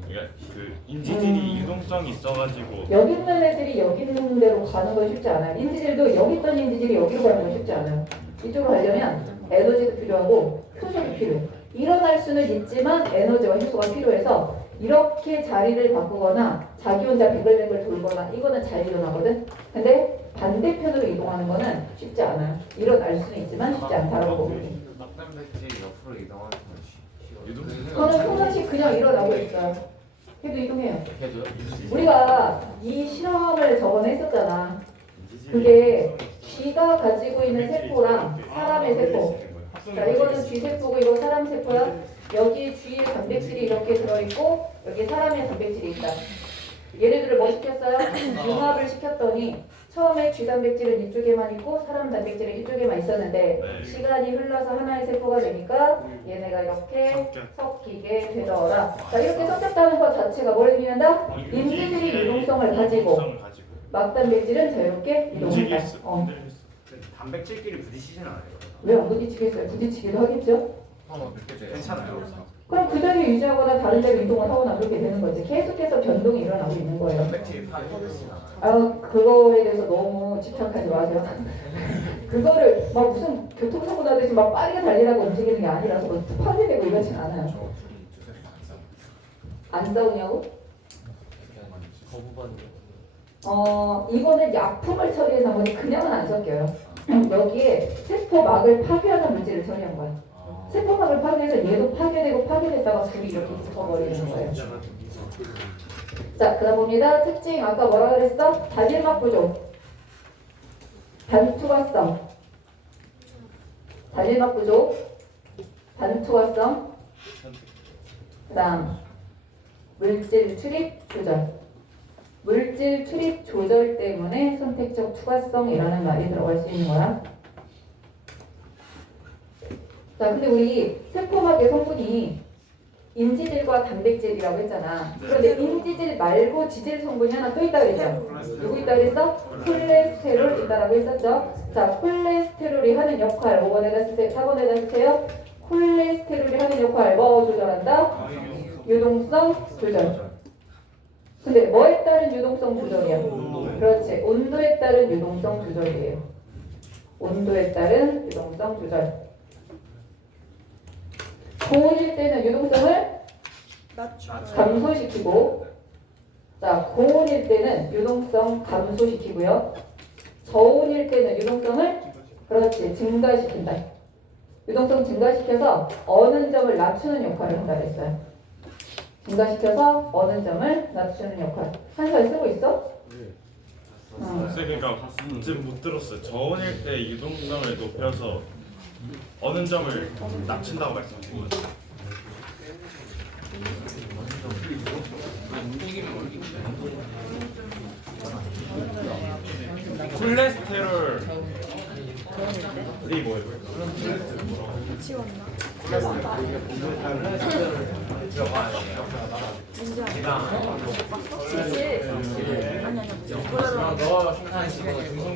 그러니까 그 인지질이 유동성이 있어가지고 여기 있는 애들이 여기 있는 데로 가는 건 쉽지 않아요. 인지질도 여기 있던 인지질이 여기로 가는 건 쉽지 않아요. 이쪽으로 가려면 에너지도 필요하고 효소도 필요해. 일어날 수는 있지만 에너지와 효소가 필요해서 이렇게 자리를 바꾸거나 자기 혼자 뱅글뱅글 돌거나 이거는 잘 일어나거든. 근데 반대편으로 이동하는 거는 쉽지 않아요. 일어날 수는 있지만 쉽지 않다라고 보면 돼. 낙단백질이 옆으로 이동하는 건 유동성 그거는 평상시 그냥 일어나고 있어요. 걔도 이동해요. 걔도요? 우리가 이 실험을 저번에 했었잖아. 그게 쥐가 가지고 있는 세포랑 사람의 세포. 자, 이거는 쥐 세포고 이거 사람 세포야. 여기 쥐의 단백질이 이렇게 들어있고 여기 사람의 단백질이 있다. 얘네들을 뭐 시켰어요? 융합을 시켰더니 처음에 쥐 단백질은 이쪽에만 있고 사람 단백질은 이쪽에만 있었는데 시간이 흘러서 하나의 세포가 되니까 얘네가 이렇게 섞이게 되더라. 자, 이렇게 섞였다는 것 자체가 뭘 의미한다? 인지질이 유동성을 가지고 막단백질은 자유롭게 이동한다. 단백질끼리 부딪히진 않아요. 왜 안 부딪히겠어요? 부딪히기도 하겠죠? 괜찮아요. 그럼 그 자리에 유지하거나 다른 데로 이동을 하거나 그렇게 되는 거지. 계속해서 변동이 일어나고 있는 거예요. 단백질이 파괴되시나? 그거에 대해서 너무 집착하지 마세요. 그거를 막 무슨 교통사고 나듯이 막 빠르게 달리라고 움직이는 게 아니라서 뭐 파괴되고 이러진 않아요. 저 둘이 두세 안 싸워. 안 싸우냐고? 거부반응. 이거는 약품을 처리해서 한 거니 그냥은 안 섞여요. 여기에 세포막을 파괴하는 물질을 처리한 거야. 세포막을 파괴해서 얘도 파괴되고 파괴됐다가 둘이 이렇게 붙어버리는 거예요. 자, 그다음 봅니다. 특징 아까 뭐라 그랬어? 단일막 구조, 반투과성, 단일막 구조, 반투과성. 그다음 물질 출입 조절. 물질 출입 조절 때문에 선택적 투과성이라는 말이 들어갈 수 있는 거야. 자, 근데 우리 세포막의 성분이 인지질과 단백질이라고 했잖아. 그런데 인지질 말고 지질 성분이 하나 또 있다 그랬죠? 누구 있다 그랬어? 콜레스테롤 있다라고 했었죠? 자, 콜레스테롤이 하는 역할 5번에다 쓰세요. 4번에다 쓰세요. 콜레스테롤이 하는 역할 뭐 조절한다? 유동성 조절. 근데 뭐에 따른 유동성 조절이야? 그렇지. 온도에 따른 유동성 조절이에요. 온도에 따른 유동성 조절. 고온일 때는 유동성을 감소시키고, 자, 고온일 때는 유동성 감소시키고요. 저온일 때는 유동성을 그렇지 증가시킨다. 유동성 증가시켜서 어느 점을 낮추는 역할을 한다 그랬어요. 증가시켜서 어느 점을 낮추는 역할. 한살 쓰고 있어? 그러니까 지금 못 들었어요. 저온일 때 유동성을 높여서 어느 점을 낮춘다고 말씀하신 거죠? 콜레스테롤이 뭐예요? 치웠나? 너 생각하는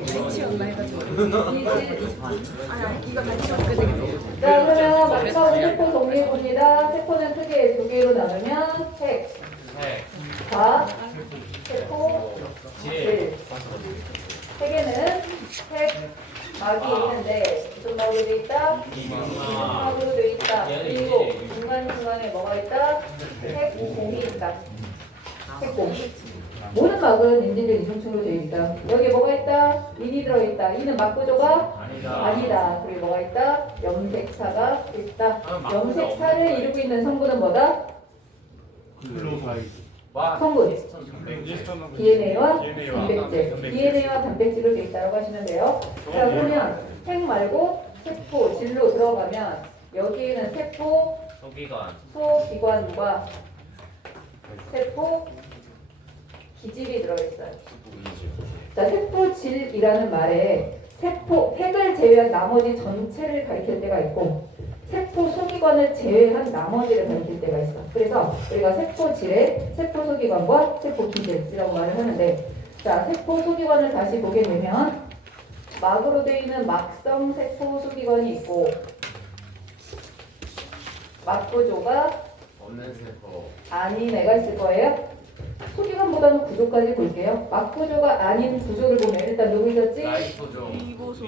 지금 치웠나 해가지고 아니 이거 다시 적게 되겠네. 자, 그러면 마지막으로 세포 정리해봅니다. 세포는 크게 두 개로 나누면 핵, 과, 세포, 질. 핵에는 핵, 막이 있는데 무슨 막으로 돼 있다? 막으로 돼 있다. 그리고 중간중간에 뭐가 있다? 핵공이 있다. 핵공. 모든 막은 인진들 이중층으로 되어 있다. 여기 뭐가 있다? 인이 들어있다. 이는 막 구조가 아니다. 그리고 뭐가 있다? 염색사가 있다. 염색사를 이루고 있는 성분은 뭐다? 성분. DNA와 단백질. DNA와 단백질로 되어 있다고 하시면 돼요. 자, 그러면 핵 말고 세포, 질로 들어가면 여기에는 세포, 소기관과 세포, 기질이 들어있어요. 자, 세포질이라는 말에 세포, 핵을 제외한 나머지 전체를 가리킬 때가 있고 세포 소기관을 제외한 나머지를 가리킬 때가 있어. 그래서 우리가 세포질에 세포 소기관과 세포 기질이라고 말을 하는데, 자, 세포 소기관을 다시 보게 되면 막으로 되어 있는 막성 세포 소기관이 있고 막 구조가 없는 세포. 아닌 애가 있을 거예요. 소기관보다는 구조까지 볼게요. 막 구조가 아닌 구조를 보면 일단 누구 있었지? 라이소종. 이고소.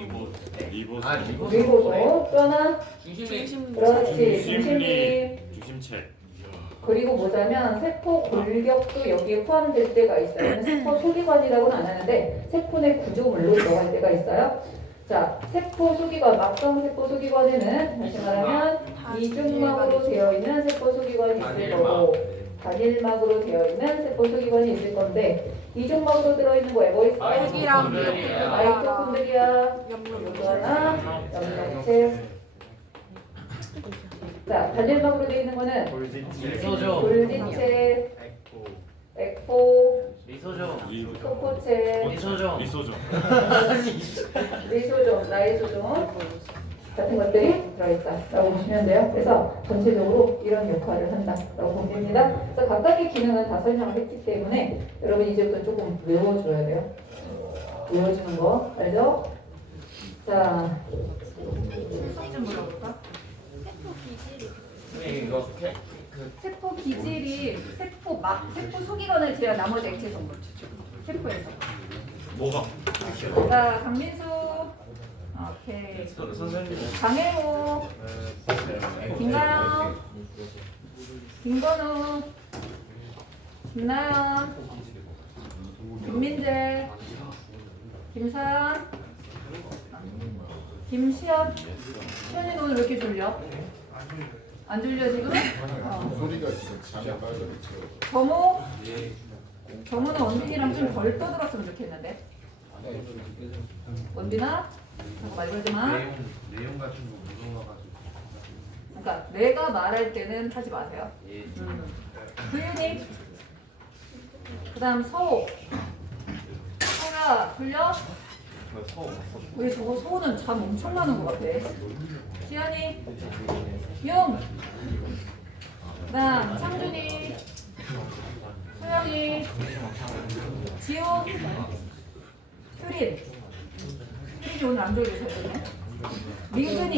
리보소. 아 리보소. 리보소. 또 하나? 중심. 그렇지. 중심리. 중심체. 그리고 보자면 세포 골격도 여기에 포함될 때가 있어요. 세포 소기관이라고는 안 하는데 세포 내 구조물로 들어갈 때가 있어요. 자, 세포 소기관, 막성 세포 소기관에는 다시 말하면 이중막으로 되어 있는 세포 소기관이 있을 거고 단일막으로 되어 있는 세포 소기관이 있을 건데 이중막으로 들어있는 거에 뭐 있어요? 핵이랑 마이토콘드리아, 요거 하나, 염력체. 자, 단일막으로 되어 있는 거는 리소종. 골지체, 액포, 리소종. 소포체, 리소종. 리소죠. 리소종, 라이소종 같은 것들이 들어있다라고 보시면 돼요. 그래서 전체적으로 이런 역할을 한다라고 보면 됩니다. 그래서 각각의 기능은 다 설명을 했기 때문에 여러분 이제부터 조금 외워줘야 돼요. 외워주는 거 알죠? 자, 좀 물어볼까? 이거 세포 기질이 세포 소기관을 제외한 나머지 액체 성분 세포에서. 뭐가? 자, 강민수, 오케이. 선생님. 강혜호, 김가영, 김건우, 김나연, 김민재, 김사연, 김시연. 시연이는 오늘 왜 이렇게 졸려? 안 졸려 지금? 소리가 지금 잠이 빨리 정우는 원빈이랑 좀 덜 떠들었으면 좋겠는데. 원빈아, 잠깐 말 걸지 마. 내용 같은 거 물어봐가지고. 그러니까 내가 말할 때는 하지 마세요. 도윤이, 그다음 서호. 서호야, 졸려? 왜 저거 서호는 잠 엄청 나는 것 같아. 지연이, 용. 그다음 창준이, 소영이, 지호, 효린. 효린이 오늘 안 졸려 잤네. 민근이,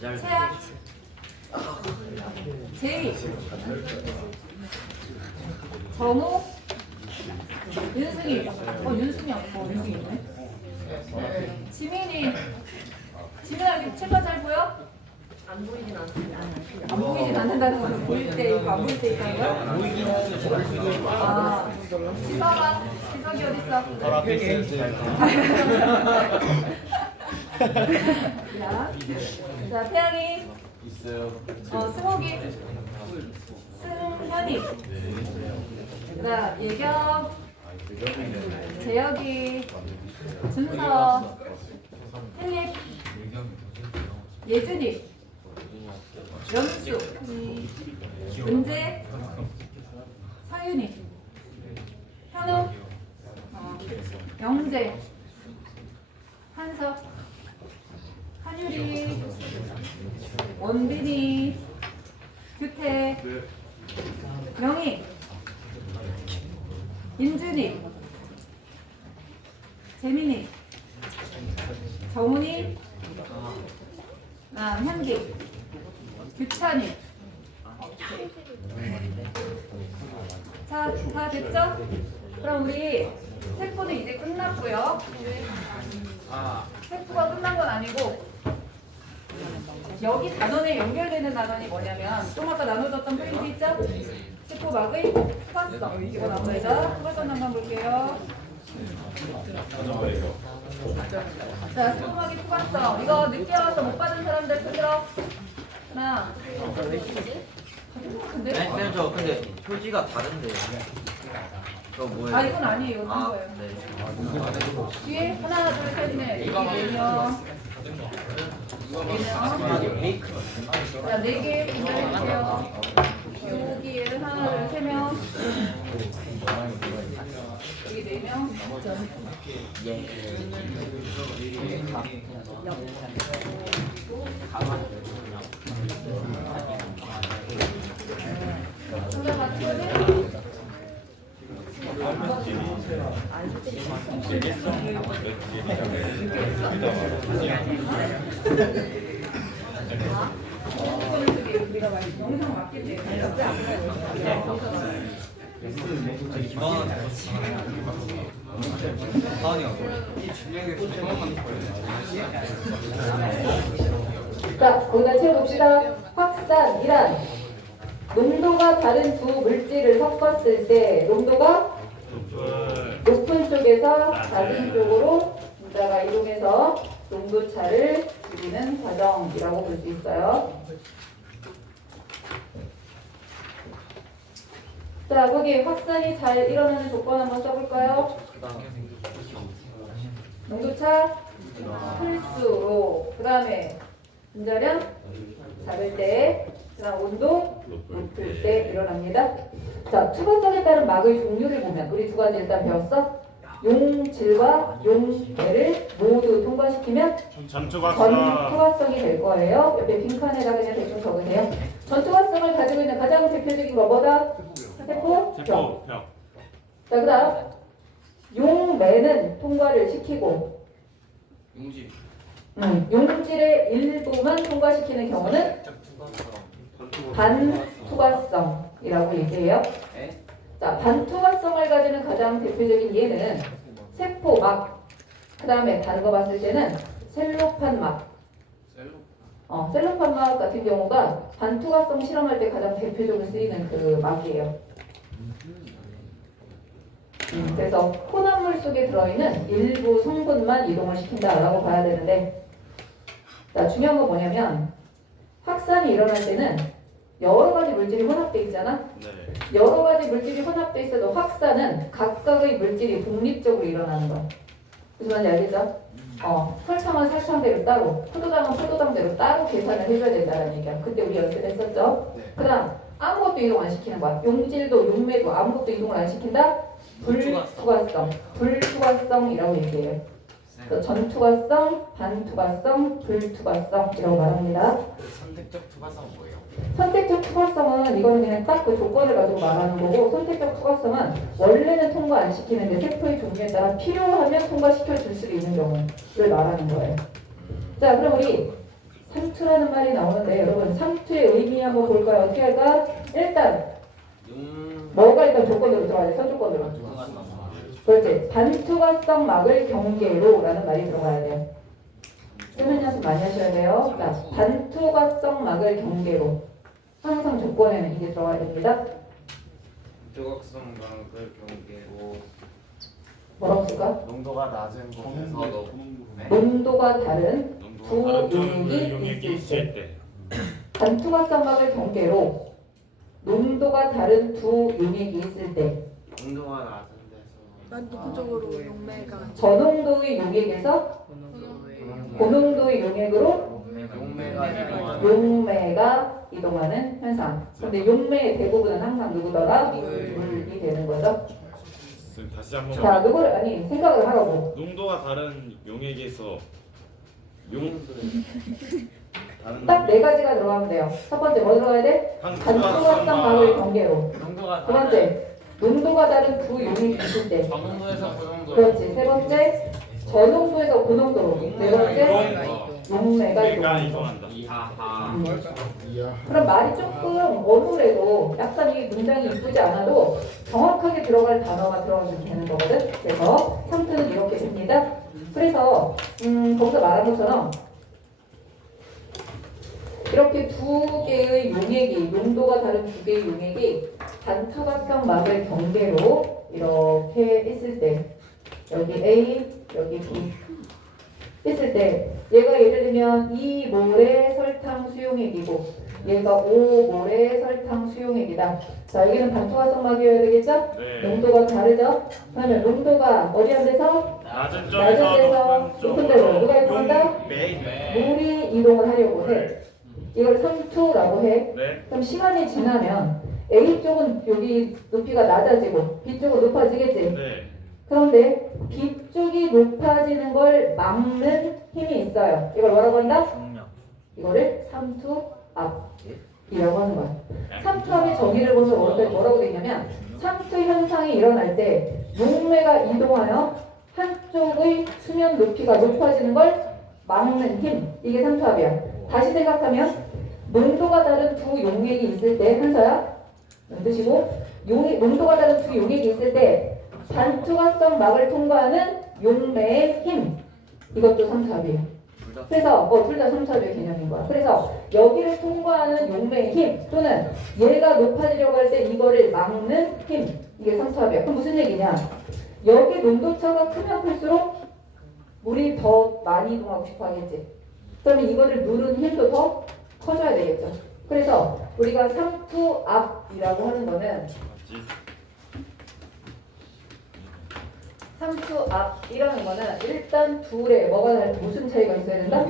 채아, 제이, 정우, 윤승이. 윤승이 없고 윤승이 있네. 지민이. 지민아, 여기 책가 잘 보여? 안 보이진 않는다는 거는 보일 때 있고 안 보일 때 있다는 거야? 보이긴 하죠. 아, 시석아. 시석이 어딨어? 자, 태양이. 있어요. 승욱이. 승현이. 그다음 예경. 재혁이. 준서. 필립. 예준이. 연수. 은재. 서윤이. 현우. 영재. 한석. 한유리. 원빈이. 규태. 명희. 임준이. 재민이. 정훈이, 현기, 규찬이. 자, 다 됐죠? 그럼 우리 세포는 이제 끝났고요. 세포가 끝난 건 아니고 여기 단원에 연결되는 단원이 뭐냐면 좀 아까 나눠줬던 프린트 있죠? 세포막의 투과성. 이거 나옵니다. 투과성 한번 볼게요. 자, 세포막의 투과성. 이거 늦게 와서 못 받은 사람들 손들어. 하나. 근데? 네, 쌤, 저 근데 표지가 다른데. 저 뭐예요? 아, 이건 아니에요. 이거 한 아, 거예요. 네. 뒤에 하나, 둘, 셋, 넷. 이거 4명. 4명. 자, 4개 분할해주세요. 여기에는 하나, 둘, 3명. 여기 4명. 예. 혼자 같이 해요? 우리가 막 영상 맞겠지? 진짜 안 가요. 이번 다은이가 이 준비하기 자, 거기다 채워봅시다. 확산이란 농도가 다른 두 물질을 섞었을 때 농도가 높은 쪽에서 낮은 쪽으로 분자가 이동해서 농도차를 줄이는 과정이라고 볼 수 있어요. 자, 거기 확산이 잘 일어나는 조건 한번 써볼까요? 농도차 필수로, 그 다음에 분자량 작을 때, 그 다음 온도 높을 때 일어납니다. 자, 투과성에 따른 막의 종류를 보면 우리 두 가지 일단 배웠어? 용질과 용배를 모두 통과시키면 전투과성이 될 거예요. 옆에 빈칸에다 그냥 대충 적으세요. 전투과성을 가지고 있는 가장 대표적인 거 뭐다? 세포? 병. 벽. 자, 그 다음 용매는 통과를 시키고 용지. 용질의 일부만 통과시키는 경우는 반투과성이라고 얘기해요. 자, 반투과성을 가지는 가장 대표적인 예는 세포막, 그 다음에 다른 거 봤을 때는 셀로판막. 셀로판막 같은 경우가 반투과성 실험할 때 가장 대표적으로 쓰이는 그 막이에요. 그래서 혼합물 속에 들어있는 일부 성분만 이동을 시킨다라고 봐야 되는데, 자, 중요한 건 뭐냐면 확산이 일어날 때는 여러 가지 물질이 혼합돼 있잖아. 네. 여러 가지 물질이 혼합돼 있어도 확산은 각각의 물질이 독립적으로 일어나는 거야. 무슨 말인지 알겠죠? 설탕은 설탕대로 따로, 포도당은 포도당대로 따로 계산을 해줘야 된다는 얘기야. 그때 우리 연습했었죠? 그 다음 아무것도 이동 안 시키는 거야. 용질도 용매도 아무것도 이동을 안 시킨다? 불투과성. 불투과성이라고 얘기해요. 그래서 전투과성, 반투과성, 불투과성이라고 말합니다. 선택적 투과성 뭐예요? 선택적 투과성은 이거는 그냥 딱 그 조건을 가지고 말하는 거고, 선택적 투과성은 원래는 통과 안 시키는데 세포의 종류에 따라 필요하면 통과시켜 줄 수도 있는 경우를 말하는 거예요. 자, 그럼 우리 삼투라는 말이 나오는데 여러분 삼투의 의미 한번 볼까요? 어떻게 할까? 일단 뭐가 일단 조건으로 들어가야 돼? 선조건으로. 그렇지. 반투과성 막을 경계로 라는 말이 들어가야 돼요. 수면 연습 많이 하셔야 돼요. 자, 반투과성 막을 경계로. 항상 조건에는 이게 들어가야 됩니다. 투과성 막을 경계로 뭐라고 쓸까? 농도가 낮은 곳에서 농도가 다른 두 용액이 용액이 있을 있을 때. 때. 반투과성 막을 경계로 농도가 다른 두 용액이 있을 때 농도가 낮은 데서 난도적으로 용매가 저농도의 용액에서 고농도의 용액으로 용매가 이동하는 현상. 근데 용매의 대부분은 항상 누구더라? 물이 되는 거죠. 선생님, 다시 한번. 자, 누구를 아니 생각을 하라고. 농도가 다른 용액에서 딱 네 가지가 들어가면 돼요. 첫 번째 뭐 들어가야 돼? 반투과성 막을 경계로. 농도가 두 번째 농도가 다른 두 용액이 있을 때. 저농도에서 고농도. 그렇지. 세 번째 저농도에서 고농도로. 네 번째, 용매가 내가 이동하는 거. 이동한다. 아하. 이야. 그럼 말이 조금 어눌해도 약간 이 문장이 이쁘지 않아도 정확하게 들어갈 단어가 들어가면 되는 거거든. 그래서 상태는 이렇게 됩니다. 그래서 거기서 말한 것처럼 이렇게 두 개의 용액이 용도가 다른 두 개의 용액이 반타각형 막을 경계로 이렇게 있을 때 여기 A 여기 B 있을 때 얘가 예를 들면 2몰의 설탕 수용액이고 얘가 5몰의 설탕 수용액이다. 자 여기는 반투과성 막이어야 되겠죠? 네. 농도가 다르죠? 그러면 농도가 어디 한 데서? 낮은 낮은 점에서 데서 높은 높은 데로 쪽으로 누가 이동한다? 네. 물이 이동을 하려고 해. 이걸 삼투라고 해. 네. 그럼 시간이 지나면 A 쪽은 여기 높이가 낮아지고 B 쪽은 높아지겠지? 네. 그런데 B쪽이 높아지는 걸 막는 힘이 있어요. 이걸 뭐라고 한다? 중력. 이거를 삼투압이라고 하는 거야. 삼투압의 정의를 보면 뭐라고 되어 있냐면 삼투 현상이 일어날 때 용매가 이동하여 한쪽의 수면 높이가 높아지는 걸 막는 힘. 이게 삼투압이야. 다시 생각하면 농도가 다른 두 용액이 있을 때 한서야 드시고 농도가 다른 두 용액이 있을 때 반투과성 막을 통과하는 용매의 힘 이것도 삼투압이에요. 그래서 둘 다 삼투압의 개념인 거야. 그래서 여기를 통과하는 용매의 힘 또는 얘가 높아지려고 할 때 이거를 막는 힘 이게 삼투압이야. 그럼 무슨 얘기냐? 여기 농도차가 크면 클수록 물이 더 많이 이동하고 싶어 하겠지. 그러면 이거를 누르는 힘도 더 커져야 되겠죠. 그래서 우리가 삼투압이라고 하는 거는 삼투압이라는 거는 일단 둘에 무슨 차이가 있어야 된다?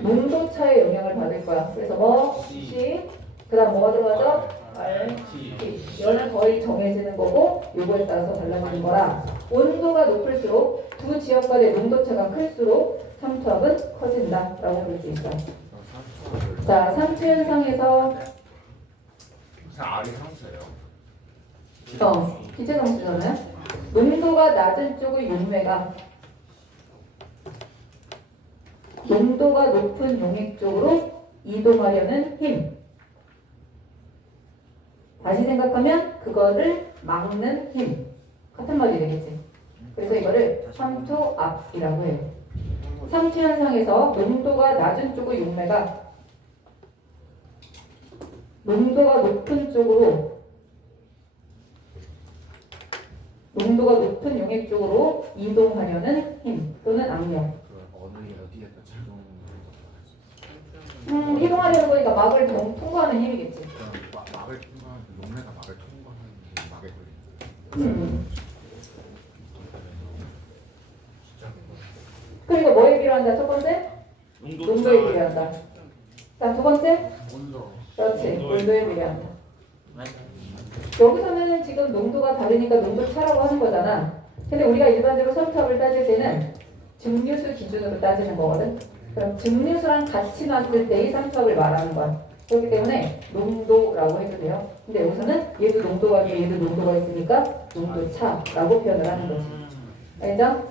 농도 차의 영향을 받을 거야. 그래서 뭐 C 그다음 뭐가 들어가죠? R T 이거는 거의 정해지는 거고 요거에 따라서 달라지는 거라 온도가 높을수록 두 지역 간의 농도 차가 클수록 삼투압은 커진다라고 볼 수 있어요. 자, 삼투 현상에서 R이 상수예요. 기체 상수잖아요. 농도가 낮은 쪽의 용매가 농도가 높은 용액 쪽으로 이동하려는 힘. 다시 생각하면 그거를 막는 힘. 같은 말이 되겠지. 그래서 이거를 삼투압이라고 해요. 삼투 현상에서 농도가 낮은 쪽의 용매가 농도가 높은 쪽으로 농도가 높은 용액 쪽으로 이동하려는 힘 또는 압력. 어느 어디에다 작용 이동하려는 거니까 막을 통과하는 힘이겠지. 막을 통과하는 용매가 막을 통과하는 막에 걸리는 그리고 뭐에 비례한다? 첫 번째? 농도에 비례한다. 자, 두 번째? 온도. 그렇지. 농도에 온도에 비례한다. 여기서는 지금 농도가 다르니까 농도 차라고 하는 거잖아. 근데 우리가 일반적으로 삼투압을 따질 때는 증류수 기준으로 따지는 거거든. 그럼 증류수랑 같이 놨을 때의 삼투압을 말하는 거야. 그렇기 때문에 농도라고 해도 돼요. 근데 여기서는 얘도 농도가 있고 얘도 농도가 있으니까 농도차라고 표현을 하는 거지. 알죠?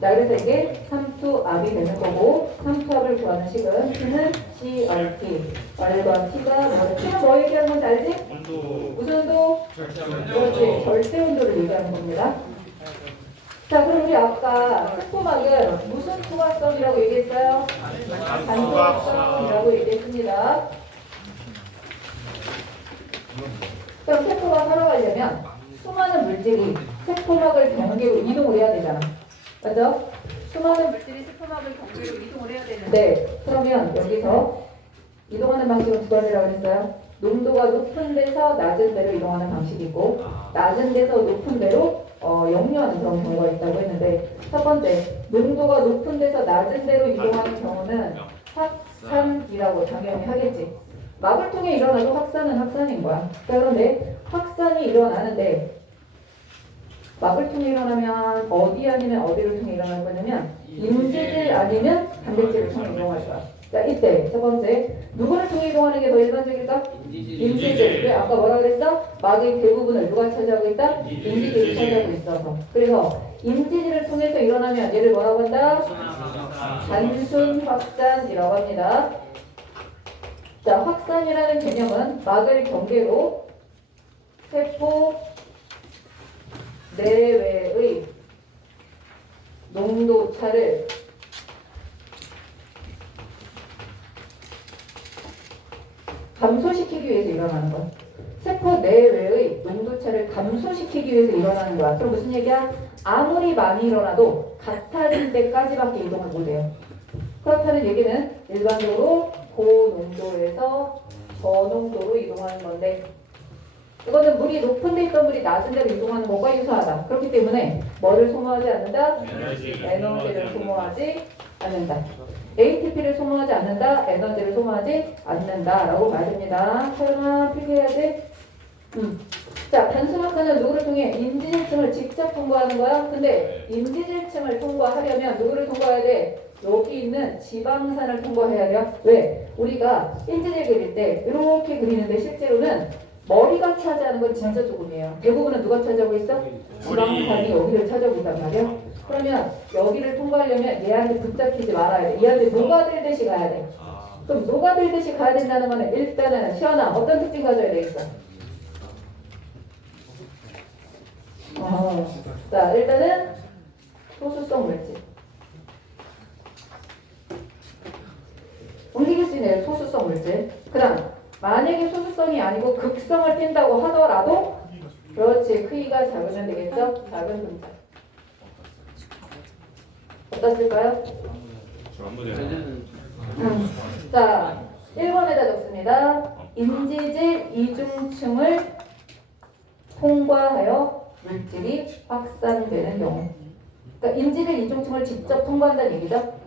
자, 그래서 이게 삼투압이 되는 거고 삼투압을 구하는 식은 T는 CRT R과 T가 T는 뭐 얘기하는 건지 알지? 온도. 무슨 온도? 그렇지. 절대 온도를 얘기하는 겁니다. 자, 그럼 우리 아까 세포막은 무슨 투과성이라고 얘기했어요? 반투과성이라고 얘기했습니다. 그럼 세포가 살아가려면 수많은 물질이 세포막을 경계로 이동을 해야 되잖아. 맞죠? 수많은 물질이 세포막을 경계로 이동을 해야 되는데 그러면 여기서 이동하는 방식은 두 가지라고 했어요. 농도가 높은 데서 낮은 데로 이동하는 방식이고 낮은 데서 높은 데로 역류하는 그런 경우가 있다고 했는데 첫 번째, 농도가 높은 데서 낮은 데로 이동하는 경우는 확산이라고 당연히 하겠지. 막을 통해 일어나도 확산은 확산인 거야. 그런데 확산이 일어나는데 막을 통해 일어나면 어디 아니면 어디를 통해 일어날 거냐면 인지질 아니면 단백질을 통해 이동할 거야. 자, 이때 첫 번째, 누구를 통해 이동하는 게 더 일반적일까? 인지질. 왜 아까 뭐라 그랬어? 막의 대부분을 누가 차지하고 있다? 인지질이 차지하고 있어서. 그래서 인지질을 통해서 일어나면 얘를 뭐라고 한다? 단순 확산이라고 합니다. 자, 확산이라는 개념은 막을 경계로 세포 내외의 농도 차를 감소시키기 위해서 일어나는 거야. 세포 내외의 농도차를 감소시키기 위해서 일어나는 거야. 그럼 무슨 얘기야? 아무리 많이 일어나도 같아진 데까지밖에 이동을 못해요. 그렇다는 얘기는 일반적으로 고농도에서 저농도로 이동하는 건데, 이거는 물이 높은 데 있던 물이 낮은 데로 이동하는 것과 유사하다. 그렇기 때문에 뭐를 소모하지 않는다? 에너지를 소모하지 않는다. ATP를 소모하지 않는다. 에너지를 소모하지 않는다. 라고 말합니다. 설마 필기해야지? 자, 단순 확산은 누구를 통해? 인지질층을 직접 통과하는 거야. 근데 인지질층을 통과하려면 누구를 통과해야 돼? 여기 있는 지방산을 통과해야 돼요. 왜? 우리가 인지질 그릴 때 이렇게 그리는데 실제로는 머리가 차지하는 건 진짜 조금이에요. 대부분은 누가 차지하고 있어? 지방산이 여기를 차지하고 있단 말이야. 그러면 여기를 통과하려면 얘한테 붙잡히지 말아야 돼. 얘한테 녹아들듯이 가야 돼. 그럼 녹아들듯이 가야 된다는 거는 일단은 시연아 어떤 특징 가져야 되겠어? 자, 일단은 소수성 물질. 움직일 수 있는 소수성 물질. 그 다음 만약에 소수성이 아니고 극성을 띈다고 하더라도 그렇지, 크기가 작으면 되겠죠? 작은 분자. 어떻을까요? 자, 1번에다 적습니다. 인지질 이중층을 통과하여 물질이 확산되는 경우. 그러니까 인지질 이중층을 직접 통과한다는 얘기죠.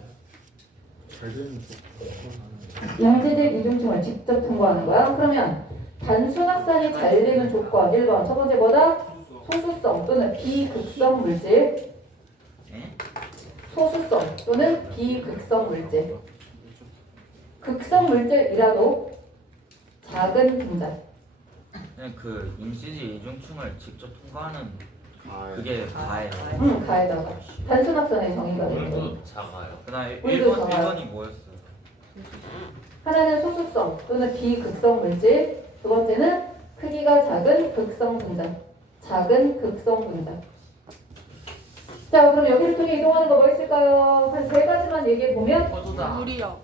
인지질 이중층을 직접 통과하는 거야. 그러면 단순 확산이 잘 되는 조건 1번 첫 번째 뭐다? 소수성 또는 비극성 물질. 소수성 또는 비극성 물질. 극성 물질이라도 작은 분자. 그냥 그 인지질 이중층을 직접 통과하는 그게 가예요. 가에다가 단순 확산의 정의가 되는 거예요. 물도 작아요. 그다음 물도 1번 작아요. 1번이 뭐였어요? 하나는 소수성 또는 비극성 물질, 두 번째는 크기가 작은 극성 분자. 작은 극성 분자. 자, 그럼 여기를 통해 이동하는 거 뭐 있을까요? 한 세 가지만 얘기해 보면 물이요.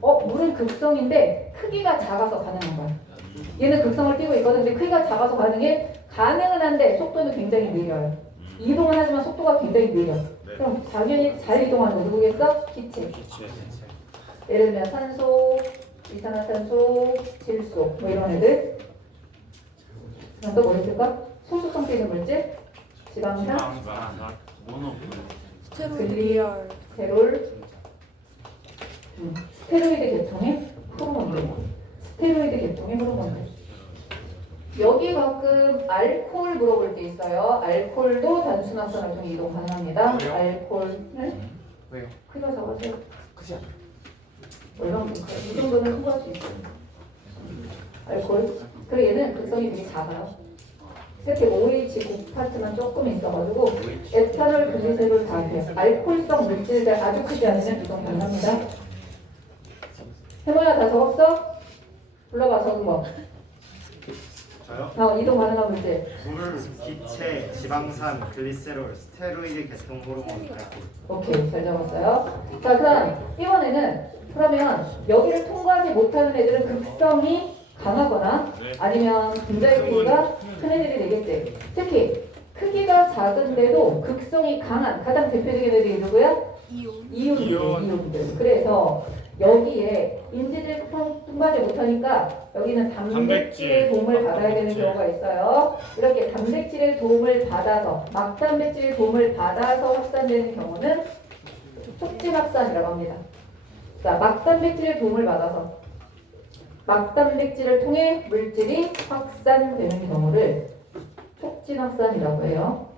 물은 극성인데 크기가 작아서 가능한 거야. 얘는 극성을 띠고 있거든. 근데 크기가 작아서 가능해. 가능은 한데 속도는 굉장히 느려요. 이동은 하지만 속도가 굉장히 느려. 그럼 당연히 잘 이동하는 거 누구겠어? 기체. 예를 들면 산소, 이산화탄소, 질소 뭐 이런 애들. 그럼 또 뭐 있을까? 소수성 띠는 물질, 지방산, 스테로이드 리얼. 스테롤, 스테로이드 계통의 호르몬들. 스테로이드 계통의 호르몬들. 여기 가끔 알코올 물어볼 때 있어요. 알코올도 단순 확산을 통해 이동 가능합니다. 알코올. 왜요? 크기가 작아서요. 얼마나 이 정도는 통과할 수 있어요. 알코올. 그리고 얘는 극성이 되게 작아요. 이렇게 OH 곱파트만 조금 있어가지고 에탄올, 글리세롤 다 돼요. 알코올성 물질들 아주 크지 않으면 이동 가능합니다. 해모야 다 적었어? 불러봐 적은 거. 저요? 이동 가능한 물질. 물, 기체, 지방산, 글리세롤, 스테로이드 계통 호르몬, 알코올. 오케이, 잘 적었어요. 자, 그다음 이번에는 그러면 여기를 통과하지 못하는 애들은 극성이 강하거나 아니면 분자의 크기가 큰 애들이 되겠지. 특히 크기가 작은데도 극성이 강한 가장 대표적인 애들이 누구야? 이온들. 그래서 여기에 인지질 통과하지 못하니까 여기는 단백질의 도움을 받아야 되는 경우가 있어요. 이렇게 단백질의 도움을 받아서 막단백질의 도움을 받아서 확산되는 경우는 촉진 확산이라고 합니다. 자, 막단백질의 도움을 받아서 막단백질을 통해 물질이 확산되는 경우를 촉진 확산이라고 해요.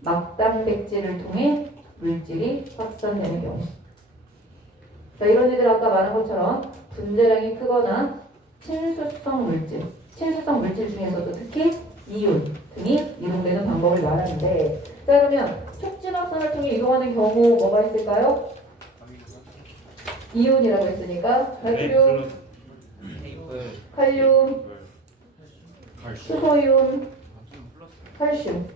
막단백질을 통해 물질이 확산되는 경우. 자, 이런 애들 아까 말한 것처럼 분자량이 크거나 친수성 물질 중에서도 특히 이윤 등이 이동되는 방법을 말하는데, 자 그러면 촉진합선을 통해 이동하는 경우 뭐가 있을까요? 이온이라고 했으니까 나트륨, 테이블 칼륨, 수소이온, 칼슘.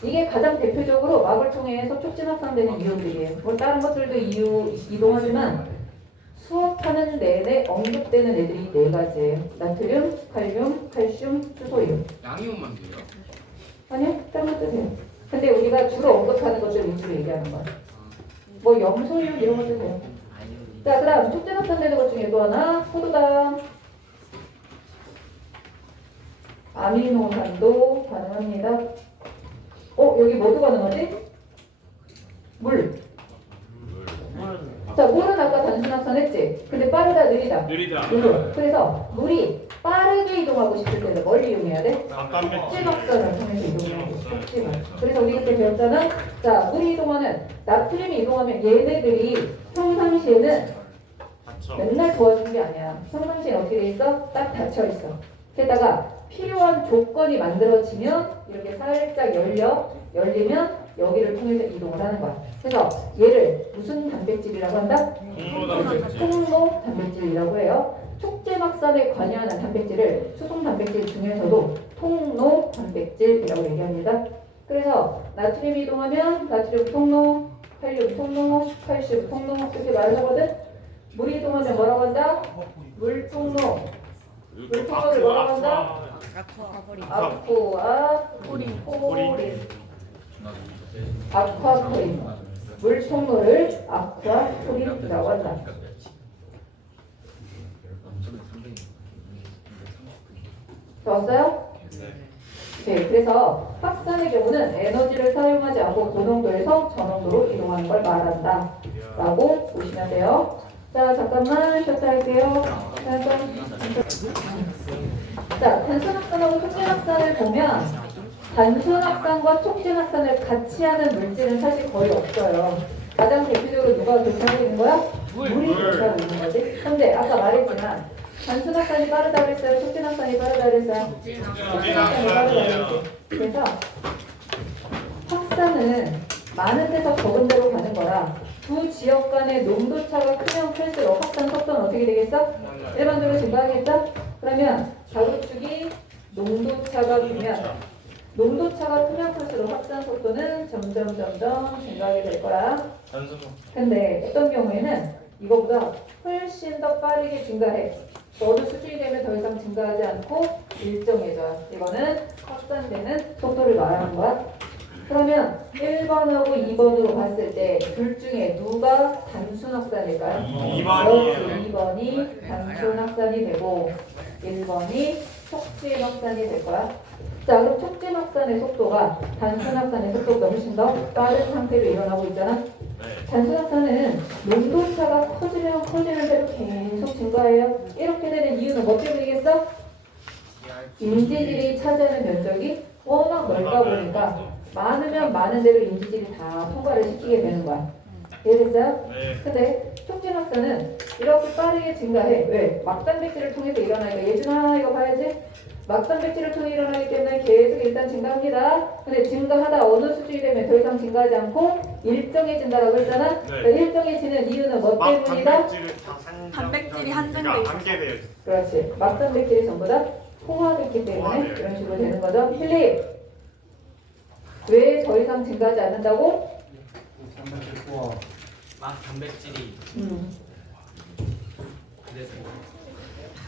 이게 가장 대표적으로 막을 통해서 촉진합선되는 이온들이에요. 뭐 다른 것들도 이동하지만 수업하는 내내 언급되는 애들이 네 가지예요. 나트륨, 칼륨, 칼슘, 수소이온. 양이온만 돼요? 아니요, 다른 것도 돼요. 근데 우리가 주로 언급하는 것들 위주로 얘기하는 거야. 뭐 염소이온 이런 것도 돼요. 아이오닉 자, 그다음 촉진합선되는 것 중에 또 하나 포도당, 아미노산도 가능합니다. 여기 뭐도 가능하지? 물. 자, 물은 아까 단순합선 했지? 근데 빠르다, 느리다? 느리다. 물론. 그래서 물이 빠르게 이동하고 싶을 때는 뭘 이용해야 돼? 촉진합선을 통해서 이동해야 돼. 촉진합. 그래서 우리 그때 배웠잖아? 자, 물이 이동하는, 나트륨이 이동하면 얘네들이 평상시에는 닫혀. 맨날 도와주는 게 아니야. 평상시에 어떻게 돼 있어? 딱 닫혀 있어. 게다가 필요한 조건이 만들어지면 이렇게 살짝 열리면 여기를 통해서 이동을 하는 거야. 그래서 얘를 무슨 단백질이라고 한다? 통로 단백질이라고 해요. 촉진합선에 관여하는 단백질을 수송 단백질 중에서도 통로 단백질이라고 얘기합니다. 그래서 나트륨 이동하면 나트륨 통로, 칼륨 통로, 칼슘 통로 이렇게 말을 하거든. 물이 이동하면 뭐라고 한다? 물 통로. 물 통로를 뭐라고 한다? 아쿠아포린. 아쿠아포린. 물 통로를 아쿠아포린이라고 한다. 좋았어요? 네, 그래서 확산의 경우는 에너지를 사용하지 않고 고농도에서 저농도로 이동하는 걸 말한다 라고 보시면 돼요. 자, 잠깐만 쉬었다 할게요. 자, 단순합산하고 촉진합산을 보면 단순합산과 촉진합산을 같이 하는 물질은 사실 거의 없어요. 가장 대표적으로 누가 교차하고 있는 거야? 물이 교차하고 있는 거지. 근데 아까 말했지만 단순합산이 빠르다고 했어요? 촉진합산이 빠르다고 했어요? 촉진합산이 빠르다고 했지. 그래서 확산은 많은 데서 적은 데로 가는 거라 두 지역 간의 농도차가 크면 클수록 확산 속도는 어떻게 되겠어? 일반적으로 증가하겠죠? 그러면 자구축이 농도차가 크면 클수록 확산 속도는 점점 증가하게 될 거라. 근데 어떤 경우에는 이거보다 훨씬 더 빠르게 증가해. 어느 수준이 되면 더 이상 증가하지 않고 일정해져요. 이거는 확산되는 속도를 말하는 거야. 그러면 1번하고 2번으로 봤을 때 둘 중에 누가 단순 확산일까요? 2번이에요. 2번이 단순 확산이 되고 1번이 촉진 확산이 될 거야. 자, 그럼 촉진 확산의 속도가 단순 확산의 속도보다 훨씬 더 빠른 상태로 일어나고 있잖아. 단순 확산은 농도차가 커지면 커지는 대로 계속 증가해요. 이렇게 되는 이유는 뭐 때문이겠어? 인지질이 차지하는 면적이 워낙 넓다 보니까 많으면 많은 대로 인지질이 다 통과를 시키게 되는 거야. 이해됐어요? 네. 근데 촉진합산은 이렇게 빠르게 증가해. 왜? 막단백질을 통해서 일어나니까. 예준아 이거 봐야지. 막단백질을 통해 일어나기 때문에 계속 일단 증가합니다. 근데 증가하다 어느 수준이 되면 더 이상 증가하지 않고 일정해진다라고 했잖아. 네. 그러니까 일정해지는 이유는 뭐 때문이다? 단백질이 한정돼 있어. 한계되어 있어. 그렇지. 막단백질이 전부 다 포화됐기 때문에 이런 식으로 되는 거죠. 필립! 왜 더 이상 증가하지 않는다고? 막 단백질이 그래서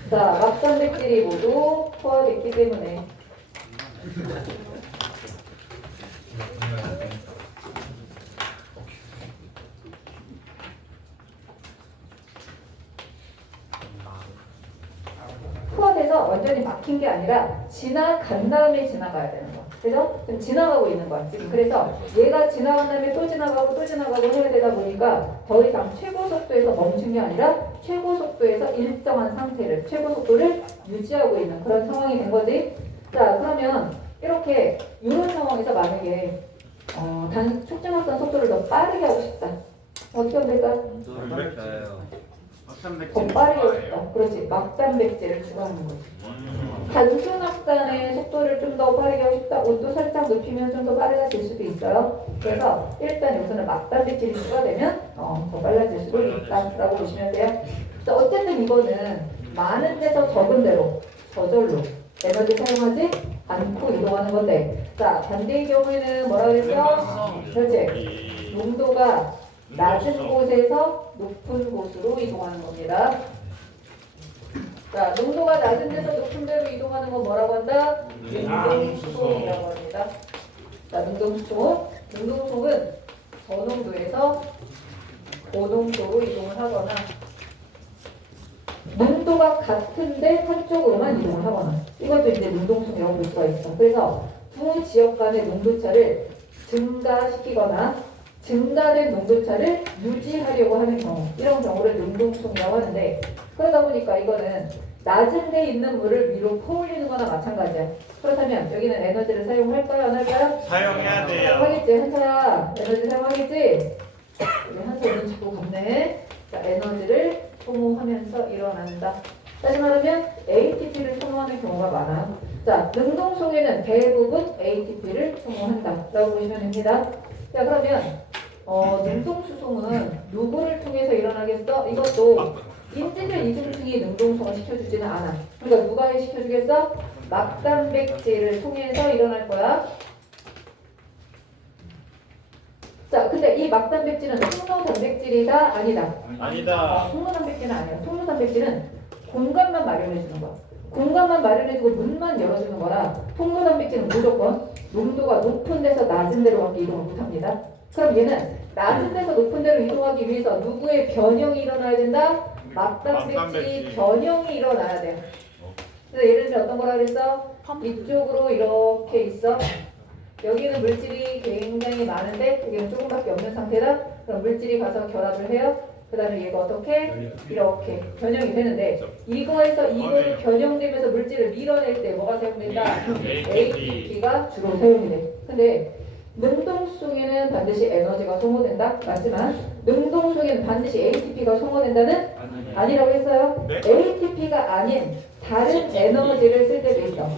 자, 막단백질이 모두 포화됐기 때문에. 포화돼서 완전히 막힌 게 아니라 지나간 다음에 지나가야 되는 거. 그래서 지금 지나가고 있는 거야. 지금 그래서 얘가 지나간 다음에 또 지나가고 해야 되다 보니까 더 이상 최고 속도에서 멈춘 게 아니라 최고 속도에서 일정한 상태를 최고 속도를 유지하고 있는 그런 상황이 된 거지. 자, 그러면 이렇게 이런 상황에서 만약에 촉진합산 속도를 더 빠르게 하고 싶다. 어떻게 하면 될까? 농도를 줄여요. 더 빠르게 하고 싶다. 그렇지. 막단백질을 추가하는 거지. 단순 확산의 속도를 좀 더 빠르게 하고 싶다. 온도 살짝 높이면 좀 더 빠르다질 수도 있어요. 그래서 일단 여기서는 막단백질이 추가되면 더 빨라질 수도 있다라고 보시면 돼요. 자, 어쨌든 이거는 많은 데서 적은 대로 저절로 에너지 사용하지 않고 이동하는 건데, 자 반대의 경우에는 뭐라 그랬어? 그렇지. 농도가 낮은 곳에서 높은 곳으로 이동하는 겁니다. 자, 농도가 낮은 데서 높은 데로 이동하는 건 뭐라고 한다? 능동수송이라고 합니다. 자, 능동수송. 능동수송은 저농도에서 고농도로 이동을 하거나 농도가 같은데 한쪽으로만 이동을 하거나, 이것도 이제 능동수송이라고 볼 수가 있어. 그래서 두 지역 간의 농도차를 증가시키거나 증가된 농도차를 유지하려고 하는 경우, 이런 경우를 능동수송이라고 하는데, 그러다 보니까 이거는 낮은 데 있는 물을 위로 퍼올리는 거나 마찬가지야. 그렇다면 여기는 에너지를 사용할까요? 안 할까요? 사용해야 돼요. 사용하겠지. 한차 에너지 사용하겠지. 우리 한차 눈 자꾸 감네. 자, 에너지를 소모하면서 일어난다. 다시 말하면 ATP를 소모하는 경우가 많아. 자, 능동속에는 대부분 ATP를 소모한다 라고 보시면 됩니다. 자, 그러면 능동수송은 누구를 통해서 일어나겠어? 이것도 인지질 이중층이 능동수송을 시켜주지는 않아. 그러니까 누가 시켜주겠어? 막단백질을 통해서 일어날 거야. 자, 근데 이 막단백질은 통로단백질이다? 아니다? 아니다. 통로단백질은 아니야. 통로단백질은 공간만 마련해주는 거야. 공간만 마련해주고 문만 열어주는 거라, 통로단백질은 무조건 농도가 높은 데서 낮은 데로밖에 이동을 못합니다. 그럼 얘는 낮은 데서 높은 데로 이동하기 위해서 누구의 변형이 일어나야 된다? 막단백질 막단백질. 변형이 일어나야 돼. 그래서 예를 들면 어떤 거라 그랬어? 이쪽으로 이렇게 있어. 여기는 물질이 굉장히 많은데 여기는 조금밖에 없는 상태다. 그럼 물질이 가서 결합을 해요. 그 다음에 얘가 어떻게? 이렇게 변형이 되는데, 이거에서 이거를 변형되면서 물질을 밀어낼 때 뭐가 사용된다? ATP가 주로 사용이 돼. 근데 능동수송에는 반드시 에너지가 소모된다? 맞지만 능동수송에는 반드시 ATP가 소모된다는? 아니라고 했어요. 네? ATP가 아닌 다른 에너지를 쓸 때도 있어.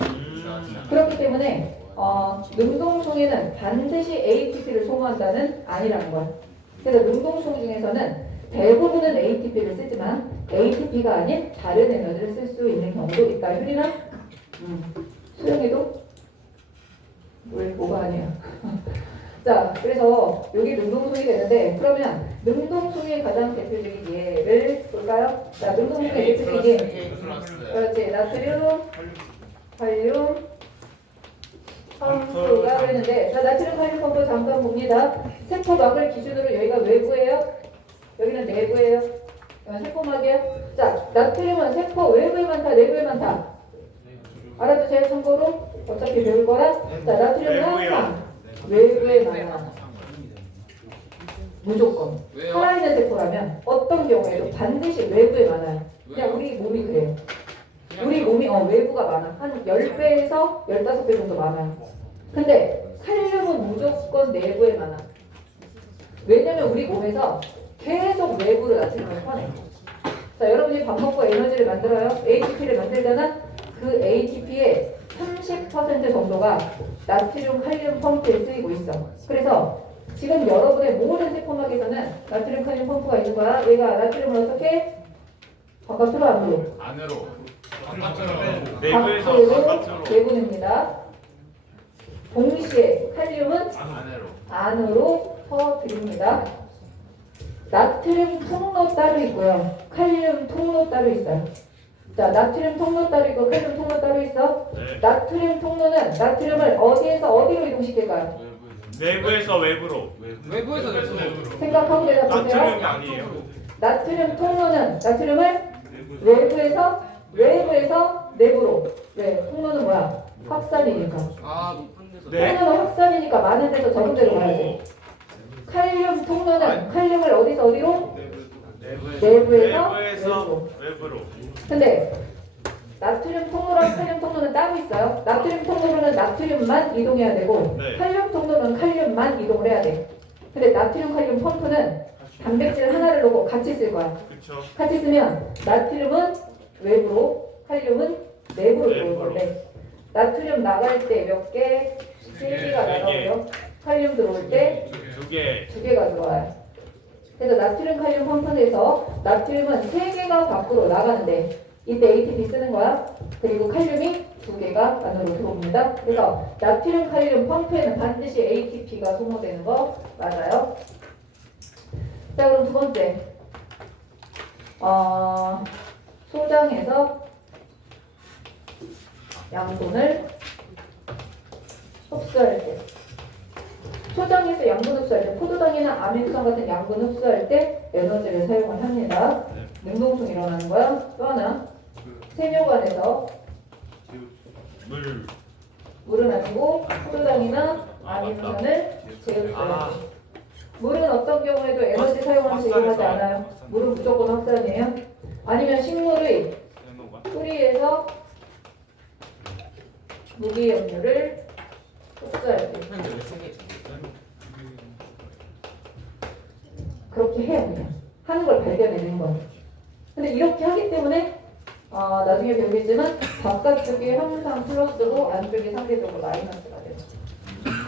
그렇기 때문에 능동수송에는 반드시 ATP를 소모한다는 아니라는 거야. 그래서 능동수송 중에서는 대부분은 ATP를 쓰지만 ATP가 아닌 다른 에너지를 쓸 수 있는 경우도 있다. 효리나? 수영이도? 왜 뭐가 아니야? 자, 그래서 여기 능동수송이 되는데, 그러면 능동수송의 가장 대표적인 예를 볼까요? 자, 능동수송의 대표적인 예. 그렇지. 나트륨, 칼륨, 펌프가 되는데, 자, 나트륨, 칼륨, 펌프 잠깐 봅니다. 세포막을 기준으로 여기가 외부예요. 여기는 내부예요. 여기는 세포막이에요. 자, 나트륨은 세포 외부에 많다, 내부에 많다. 알아두세요. 참고로 어차피 배울 거라. 자, 나트륨은 항상 외부에 많아. 무조건. 살아있는 세포라면 어떤 경우에도 반드시 외부에 많아요. 그냥 우리 몸이 그래요. 우리 몸이 외부가 많아. 한 10배에서 15배 정도 많아요. 근데 칼륨은 무조건 내부에 많아. 왜냐면 우리 몸에서 계속 외부로 나트륨을 퍼내. 자, 여러분이 밥 먹고 에너지를 만들어요. ATP를 만들잖아. 그 ATP의 30% 정도가 나트륨, 칼륨 펌프에 쓰이고 있어. 그래서 지금 여러분의 모든 세포막에서는 나트륨, 칼륨 펌프가 있는 거야. 얘가 나트륨을 어떻게? 바깥으로, 안으로? 안으로. 내부에서 밖으로 바깥으로. 내보냅니다. 동시에 칼륨은 안으로. 안으로 퍼드립니다. 나트륨 통로 따로 있고요. 칼륨 통로 따로 있어요. 자, 나트륨 통로 따로 있고 칼륨 통로 따로 있어. 네. 나트륨 통로는 나트륨을 어디에서 어디로 이동시킬까요? 내부에서 외부로. 외부에서 생각하고 나트륨이 대답하세요. 아니에요. 나트륨 통로는 나트륨을 외부에서 내부로. 왜? 통로는 뭐야? 확산이니까. 네. 통로는 확산이니까 많은 데서 적은 데로 가야지. 칼륨 통로는 칼륨을 어디서 어디로? 내부에서 외부로. 근데 나트륨 통로랑 칼륨 통로는 따로 있어요. 나트륨 통로로는 나트륨만 이동해야 되고, 네. 칼륨 통로는 칼륨만 이동을 해야 돼. 근데 나트륨 칼륨 펌프는 단백질 하나를 놓고 같이 쓸 거야. 그쵸. 같이 쓰면 나트륨은 외부로, 칼륨은 내부로 들어올 건데 나트륨 나갈 때 몇 개? 3개가 나가고요. 칼륨 들어올 때 2개. 2개가 들어와요. 그래서 나트륨 칼륨 펌프에서 나트륨은 3개가 밖으로 나가는데 이때 ATP 쓰는 거야. 그리고 칼륨이 2개가 안으로 들어옵니다. 그래서 나트륨 칼륨 펌프에는 반드시 ATP가 소모되는 거 맞아요. 자, 그럼 두 번째. 소장에서 양분을 흡수할 때, 소장에서 양분 흡수할 때, 포도당이나 아민수산 같은 양분 흡수할 때 에너지를 사용을 합니다. 능동성 일어나는 거야. 또 하나, 세뇨관에서 물은 아니고 포도당이나 아민수산을 재흡수해요. 물은 어떤 경우에도 에너지 사용하면서 이용하지 않아요. 물은 무조건 확산이에요. 아니면 식물의 뿌리에서 무기염료를 흡수할 때 그렇게 해요. 그냥 하는 걸 발견해낸 거예요. 근데 이렇게 하기 때문에 나중에 배우겠지만 바깥쪽이 항상 플러스고 안쪽이 상대적으로 마이너스가 돼요.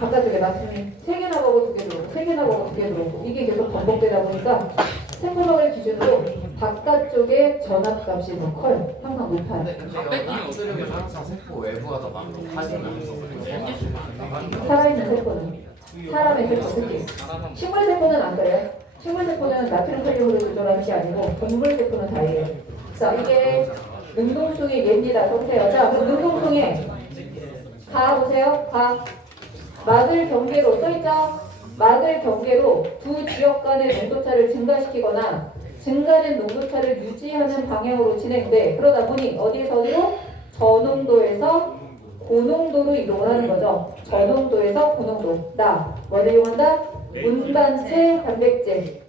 바깥쪽에 나트륨이 3개 나가고 2개 들어오고 3개 나가고 2개 들어오고 이게 계속 반복되다 보니까 세포막을 기준으로 바깥쪽의 전압값이 더 커요. 항상 높아요. 단백질이 없으려면 항상 세포 외부가 더 많고 살아있는 세포는 사람의 세포 특히 식물 세포는 안 그래요. 식물 세포는 나트륨 칼륨으로 조절하는 게 아니고 동물 세포는 다예요. 자, 이게 능동성의 예입니다. 보세요. 자, 그럼 능동성의 가 보세요. 가 막을 경계로 써있죠? 막을 경계로 두 지역 간의 농도차를 증가시키거나 증가된 농도차를 유지하는 방향으로 진행돼. 그러다 보니 어디에서 어디로? 저농도에서 고농도로 이동을 하는 거죠. 저농도에서 고농도. 뭐를 이용한다? 운반체 단백질.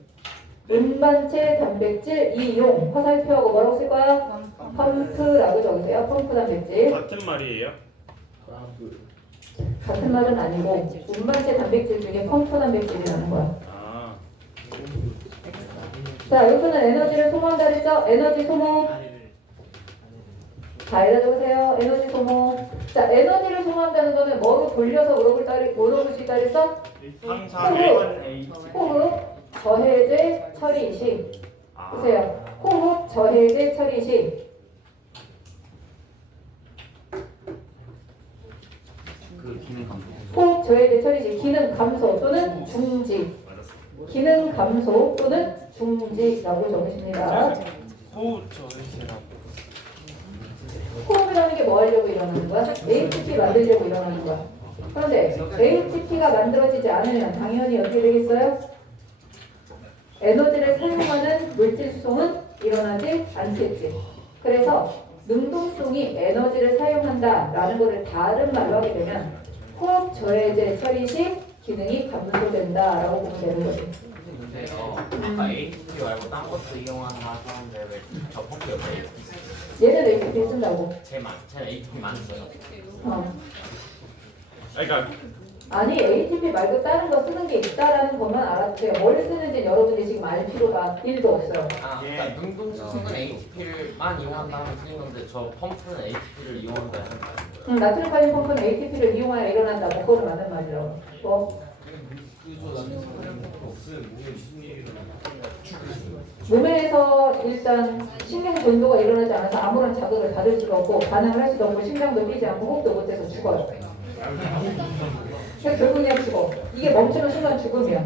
운반체 단백질 이용. 화살표하고 뭐라고 쓸 거야? 펌프라고 적으세요. 펌프 단백질. 같은 말이에요? 같은 말은 아니고 운반체 단백질 중에 펌프 단백질이라는 거야. 자, 여기서는 에너지를 소모한다 그랬죠? 에너지 소모. 자, 여기다 적으세요. 에너지 소모. 자, 에너지를 소모한다는 거는 뭐로 돌려서 뭐로 볼 수 있다 그랬어? 항상 호흡 저해제 처리 시. 보세요. 호흡 저해제 처리 시. 호흡 저해제 처리 시 기능 감소 또는 중지. 기능 감소 또는 중지라고 적으십니다. 호흡이라는 게 뭐 하려고 일어나는 거야? ATP 만들려고 일어나는 거야. 그런데 ATP가 만들어지지 않으면 당연히 어떻게 되겠어요? 에너지를 사용하는 물질 수송은 일어나지 않겠지. 그래서 능동성이 에너지를 사용한다라는 것을 다른 말로 하게 되면 호흡 저해제 처리 시 기능이 감소된다라고 보면 되는 거지. 근데요, 아까 ATP 말고 딴 것도 이용하는 사람들 왜 저 펌프 옆에 얘는 ATP 쓴다고. 제가 ATP 많이 써요. 그러니까 아니 ATP 말고 다른 거 쓰는 게 있다라는 것만 알아주세요. 뭘 쓰는지 여러분들이 지금 알 필요가 1도 없어요. 그러니까 능동수소는 ATP를만 이용한다면 틀린 건데 저 펌프는 ATP를 이용한다 하는 거예요. 나트륨 칼륨 펌프는 ATP를 이용하여 일어난다. 그거는 맞는 말이라고. 뭐? 몸에서 일단 신경 전도가 일어나지 않아서 아무런 자극을 받을 수가 없고 반응을 할 수도 없고 심장도 뛰지 않고 호흡도 못해서 죽어요. 그래서 결국 그냥 죽어. 이게 멈추는 순간 죽음이야.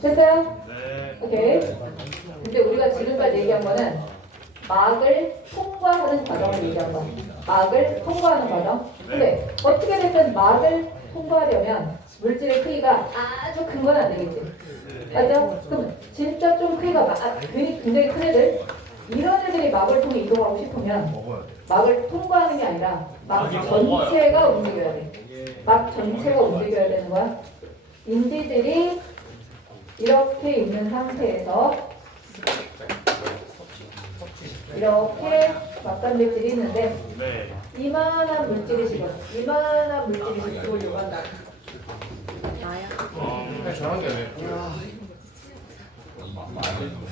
됐어요? 네. 오케이. 근데 우리가 지금까지 얘기한 거는 막을 통과하는 과정을 얘기한 거야. 막을 통과하는 과정. 근데 어떻게 됐든 막을 통과하려면 물질의 크기가 아주 큰 건 안 되겠지. 맞죠? 그럼 진짜 좀 크기가 굉장히 큰 애들 이런 애들이 막을 통해 이동하고 싶으면 막을 통과하는 게 아니라 막 전체가 움직여야 돼. 막 전체가 움직여야 되는 거야. 인지들이 이렇게 있는 상태에서 이렇게 막단백질이 있는데 네. 이만한 물질이 지금 이만한 물질이 지금 들어오려고 한다.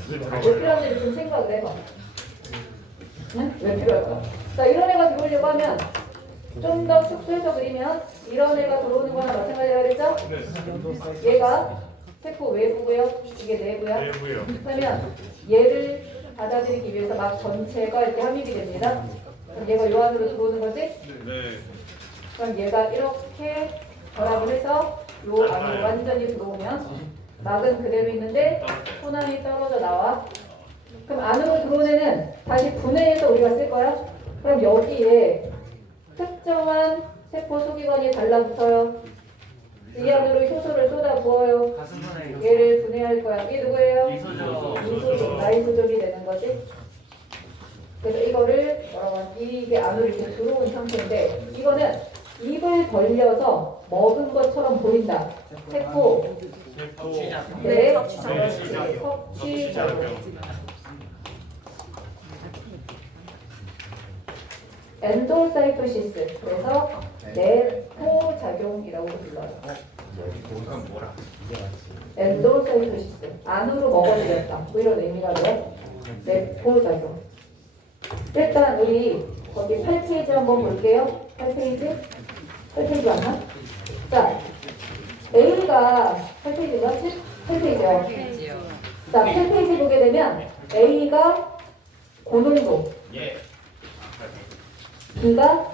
왜 필요한지 좀 생각을 해봐. 응? 왜 필요할까? 자, 이런 애가 들어오려고 하면 좀 더 축소해서 그리면 이런 애가 들어오는 거나 마찬가지라 그랬죠? 얘가 세포 외부고요. 이게 내부야. 내부요. 그러면 얘를 받아들이기 위해서 막 전체가 이렇게 함입이 됩니다. 그럼 얘가 요 안으로 들어오는 거지? 네. 그럼 얘가 이렇게 결합을 해서 요 안으로 완전히 들어오면 막은 그대로 있는데 소남이 떨어져 나와. 그럼 안으로 들어온 애는 다시 분해해서 우리가 쓸 거야. 그럼 여기에 특정한 세포 소기관이 달라붙어요. 이 안으로 효소를 쏟아 부어요. 얘를 분해할 거야. 이게 누구예요? 리소좀, 라이소좀이 되는 거지. 그래서 이거를 뭐라고 하지? 이게 안으로 이렇게 들어온 상태인데 이거는 입을 벌려서 먹은 것처럼 보인다. 세포. 네. 섭취작용. 엔도사이토시스. 그래서 내포 작용이라고 불러요. 엔도사이토시스. 안으로 먹어들였다. 뭐 이런 의미가 돼요. 내포 작용. 일단 우리 거기 8페이지 한번 볼게요. 8페이지? 8페이지 맞나? 자, A가 8페이지가 8페이지요. 자, 8페이지 보게 되면 A가 고농도, 예. B가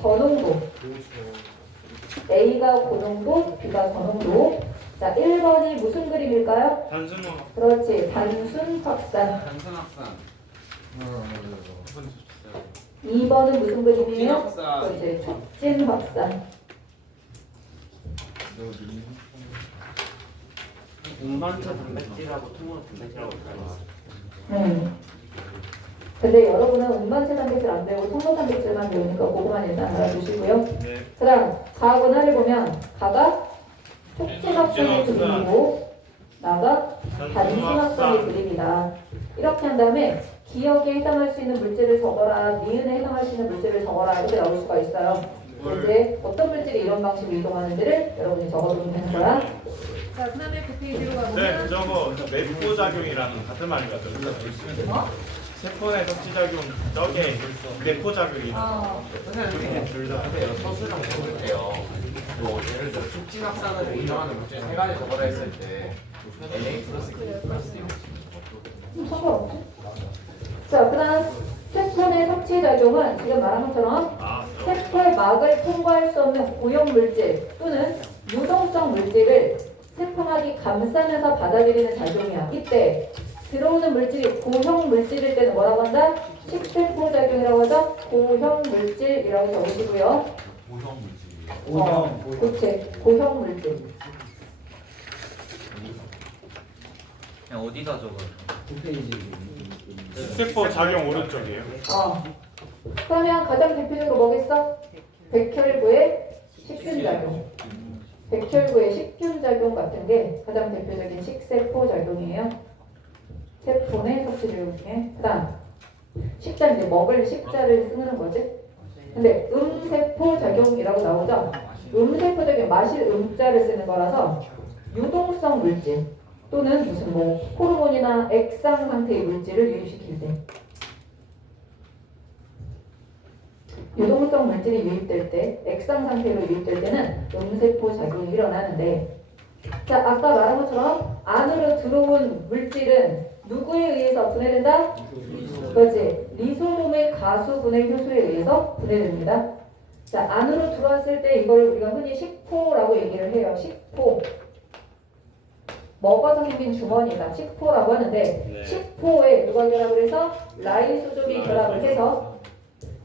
저농도. A가 고농도, B가 저농도. 자, 1번이 무슨 그림일까요? 단순화. 그렇지, 단순 확산. 단순 확산. 2번은 무슨 그림이에요? 확산. 그렇지, 촉진 확산. 운반체 단백질하고 통로 단백질하고 닮았어요. 근데 여러분은 운반체 단백질 안 배우고 통로 단백질만 배우니까 그거만 일단 알아두시고요. 네. 그 다음 가하고나를 보면 가가 촉진 확산의 그림이고 나가 단순 확산의 그림이다. 이렇게 한 다음에 기억에 해당할 수 있는 물질을 적어라, 니은에 해당할 수 있는 물질을 적어라 이렇게 나올 수가 있어요. 이제 어떤 물질이 이런 방식으로 이동하는지를 여러분이 적어두면 되는 거야. 자, 그 다음에 그 페이지로 네, 가보면 저거 내포 작용이라는 같은 말인가 죠? 세포 내 섭취 작용 저게 내포 작용이. 선생님 근데 서술형 적을게요. 뭐 예를 들어 촉진 확산을 인정하는 물질 세 가지 적어라 했을 때 NA 플러스 B 플러스 상관없지. 자, 그 다음 세포 내 섭취 작용은 지금 말한 것처럼 세포의 막을 통과할 수 없는 고형 물질 또는 유동성 물질을 세포막이 감싸면서 받아들이는 작용이야. 이때 들어오는 물질이 고형 물질일 때는 뭐라고 한다? 식세포 작용이라고 하죠? 고형 물질이라고 적으시고요. 고형 물질이에요. 그치. 고형 물질. 그냥 어디다 적어요? 세포 작용 오른쪽이에요. 그러면 가장 대표적으로 뭐겠어? 백혈구의 식균작용. 백혈구의 식균작용 같은 게 가장 대표적인 식세포 작용이에요. 세포 내 섭취작용 중에. 그 다음 식자, 이제 먹을 식자를 쓰는 거지. 근데 음세포 작용이라고 나오죠. 음세포 작용, 마실 음자를 쓰는 거라서 유동성 물질 또는 무슨 뭐 호르몬이나 액상 상태의 물질을 유입시킬 때, 유동성 물질이 유입될 때, 액상 상태로 유입될 때는 음세포 작용이 일어나는데, 자, 아까 말한 것처럼 안으로 들어온 물질은 누구에 의해서 분해된다? 그렇지. 리소솜의 가수 분해 효소에 의해서 분해됩니다. 자, 안으로 들어왔을 때 이걸 우리가 흔히 식포라고 얘기를 해요. 식포. 먹어서 생긴 주머니가 식포라고 하는데, 식포에 누가 결합을 해서 라이소좀이 결합을 해서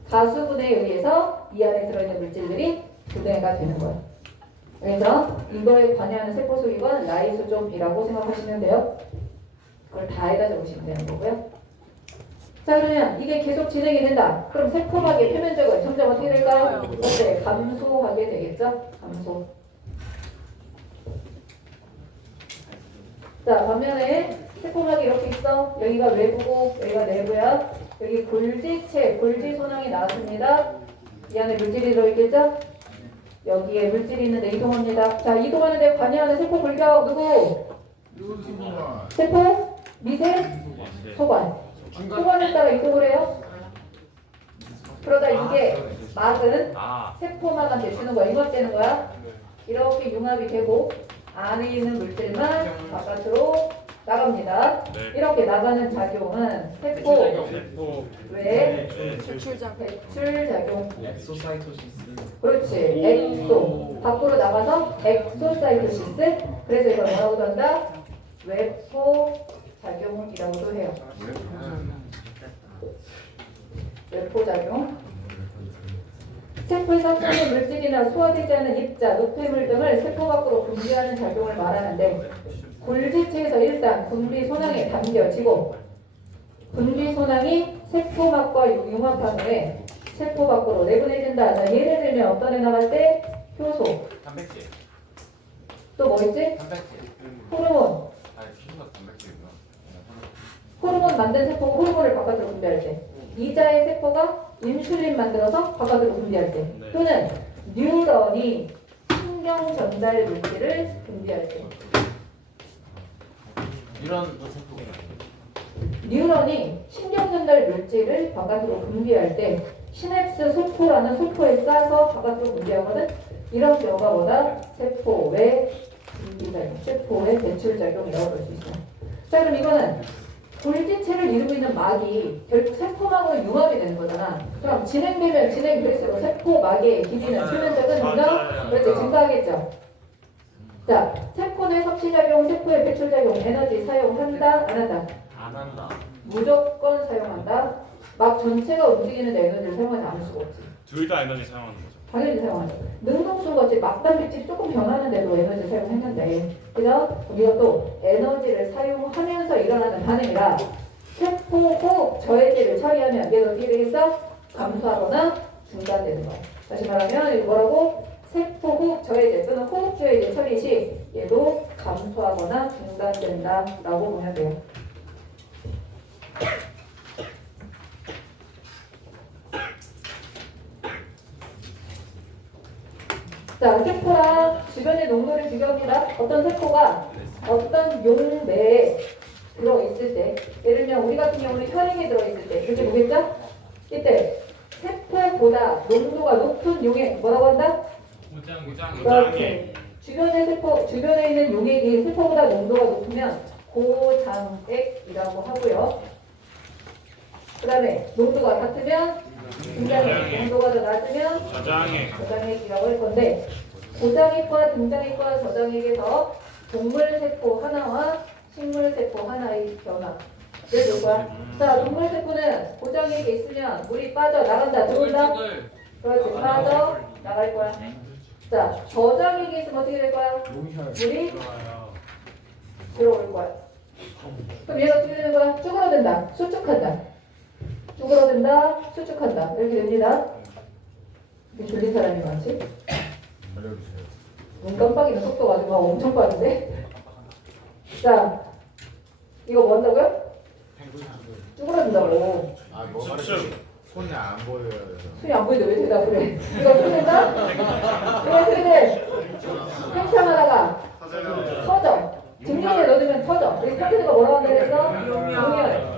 가수분해에 의해서 이 안에 들어있는 물질들이 분해가 되는 거예요. 그래서 이거에 관여하는 세포 소기관 라이소좀이라고 생각하시면 돼요. 그걸 다에다 적으시면 되는 거고요. 자, 그러면 이게 계속 진행이 된다. 그럼 세포막의 표면적은 점점 어떻게 될까요? 네, 감소하게 되겠죠? 감소. 자, 반면에 세포막이 이렇게 있어. 여기가 외부고 여기가 내부야. 여기 골지체, 골지소낭이 나왔습니다. 이 안에 물질이 들어있겠죠? 여기에 물질이 있는데 이동합니다. 자, 이동하는데 관여하는 세포 골격 누구? 세포? 미세? 소관. 소관에 따라 이동을 해요. 그러다 이게 막은 아, 세포막한테 주는 거야. 융합되는 거야. 이렇게 융합이 되고 안에 있는 물질만 바깥으로 나갑니다. 네. 이렇게 나가는 작용은 세포 세포 외 배출작. 배출작용. 엑소사이토시스. 그렇지. 엑소. 밖으로 나가서 엑소사이토시스. 그래서 이걸 뭐라고 한다? 외포 작용이라고도 해요. 외포 작용. 세포에서 통해 물질이나 소화되지 않은 입자, 노폐물 등을 세포 밖으로 분비하는 작용을 말하는데 굴지체에서 일단 분비 소낭에 담겨지고 분비 소낭이 세포막과 융합한 후에 세포 밖으로 내보내진다. 자, 예를 들면 어떤 애 나갈 때 효소, 단백질. 또 뭐 있지? 단백질. 호르몬. 아니 피부가 단백질이구나. 호르몬 만든 세포가 호르몬을 바깥으로 분비할 때, 이자의 세포가 인슐린 만들어서 바깥으로 분비할 때, 네. 또는 뉴런이 신경 전달 물질을 분비할 때, 이런 또 세포가 뉴런이 신경 전달 물질을 바깥으로 분비할 때 시냅스 소포라는 소포에 싸서 바깥으로 분비하거든. 이런 경우가 뭐다? 세포의 분비작용, 세포의 배출작용이라고 볼 수 있어. 자, 그럼 이거는 골지체를 이루고 있는 막이 결국 세포막으로 융합이 되는 거잖아. 그럼 진행될수록 세포막의 길이는 표면적은 점점 그렇지 증가하겠죠. 자, 세포 내 섭취작용, 세포의 배출작용, 에너지 사용한다, 안 한다? 안 한다. 무조건 사용한다. 막 전체가 움직이는데 에너지를 사용하지 않을 수가 없지. 둘 다 에너지 사용하는 거죠. 당연히 사용하죠. 능동수 같이 막단백질이 조금 변하는데도 에너지 사용했는데, 그죠? 이것도 에너지를 사용하면서 일어나는 반응이라 세포 호흡 저해제를 처리하면 얘가 어떻게 되겠어? 감소하거나 중단되는 거야. 다시 말하면 이거 뭐라고? 세포 호흡 저해제 또는 호흡 저해제 처리 시 얘도 감소하거나 중단된다라고 보면 돼요. 자, 세포랑 주변의 농도를 비교합니다. 어떤 세포가 어떤 용매에 들어있을 때, 예를 들면 우리 같은 경우는 혈액에 들어있을 때, 이렇게 보겠죠? 이때 세포보다 농도가 높은 용액, 뭐라고 한다? 그렇지. 주변의 세포, 주변에 있는 용액이 세포보다 농도가 높으면 고장액이라고 하고요. 그 다음에 농도가 같으면 등장액, 농도가 더 낮으면 저장액이라고 할 건데, 고장액과 등장액과 저장액에서 동물세포 하나와 식물세포 하나의 변화. 예를 들 거야. 자, 동물세포는 고장액에 있으면 물이 빠져 나간다, 들어온다? 그렇지, 빠져 나갈 거야. 자, 저장액에 있으면 어떻게 될 거야? 물이 들어올 거야. 그럼 얘가 어떻게 되는 거야? 쭈그러든다, 수축한다. 쭈그러든다, 수축한다. 이렇게 됩니다. 이렇게 졸린 사람이 많지? 알려주세요. 눈 깜빡이는 속도가 아주 막 엄청 빠른데? 자, 이거 뭐 한다고요? 쭈그러든다고. 아, 뭐 수축. 손이 안 보여야 돼서. 손이 안 보이는데 왜 대답을 해? 이거 어떻게 된다? 이거 어떻게 돼? 팽창하다가 터져. 증명에 넣어두면 터져. 여기 터지는 거 뭐라고 한다 그랬어? 용열.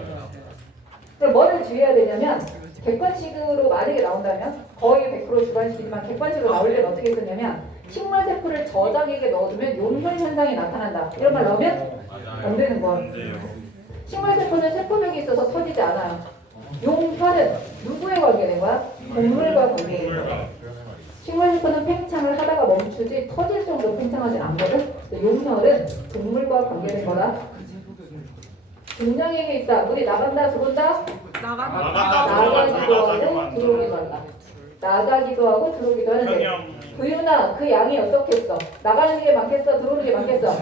그럼 뭐를 주의해야 되냐면, 객관식으로 만약에 나온다면 거의 100% 주관식이지만 객관식으로 나올 때는 어떻게 쓰냐면, 식물세포를 저장액에 넣어두면 용혈 현상이 나타난다. 이런 말 넣으면 안 되는 거야. 안 돼요. 식물세포는 세포벽이 있어서 터지지 않아요. 용혈은 누구에 관계된 거야? 동물과 관계된 거야. 식물세포는 팽창을 하다가 멈추지 터질 정도로 팽창하진 않거든. 용혈은 동물과 관계된 거라. 등장액에 있다. 물이 나간다, 들어온다? 나가기도 하고 들어오기도 한다. 나가기도 하고 들어오기도 하는데 그유나 그 양이 어떻겠어? 나가는 게 많겠어? 들어오는 게 많겠어?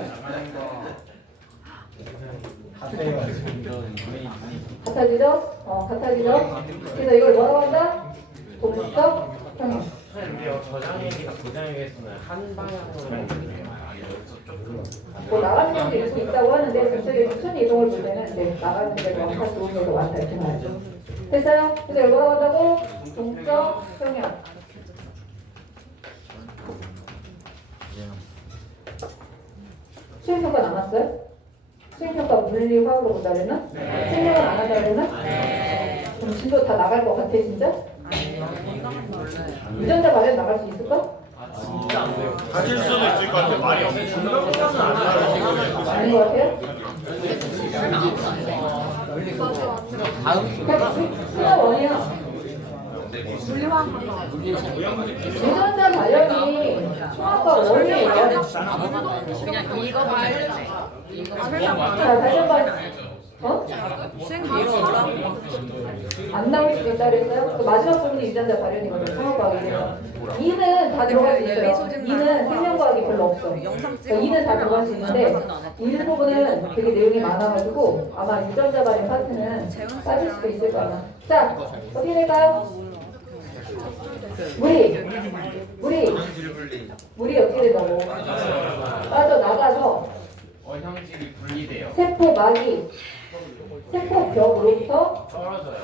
같아지죠? 같아지죠? 그래서 이걸 뭐라고 한다? 동적 평형. 근데요, 저장액이나 고장액에서는 한 방향으로 뭐 나가는 경우도 일부 있다고 하는데 전체적인 순 이동을 볼 때는 이제 나가는 데가 많다, 들어오는 데가 많다 이렇게 말하죠. 됐어요? 그래서 이걸 뭐라고 한다고? 동적 평형. 수행평가 남았어요? 수행평가 물리, 화학으로 본다 그랬나? 생명은 안 한다 그랬나? 그럼 진도 다 나갈 것 같아 진짜? 유전자 발현 나갈 수 있을까? 진짜 안 돼요. 가질 수도 있을 것 같아. 말이 없어. 중간고사는 안 나와요. 아닌 것 같아요? 수가 원이야. 유전자 발현이 수학과 원이에요. 그냥 읽어봐야 돼. 자, 다시 한번. 어? 안 나올 수도 있다 그랬어요? 그 마지막 부분이 유전자 발현이거든요. 상업과학이에요. 2는 다 들어갈 수 있어요. 2는 생명과학이 별로 없어. 그러니까 2는 다 들어갈 수 있는데 일부분은 되게 내용이 많아가지고 아마 유전자 발현 파트는 빠질 수도 있을 거야. 자, 어떻게 될까요? 물이 어떻게 된다고? 빠져나가서 원형질이 분리돼요. 세포막이 세포벽으로부터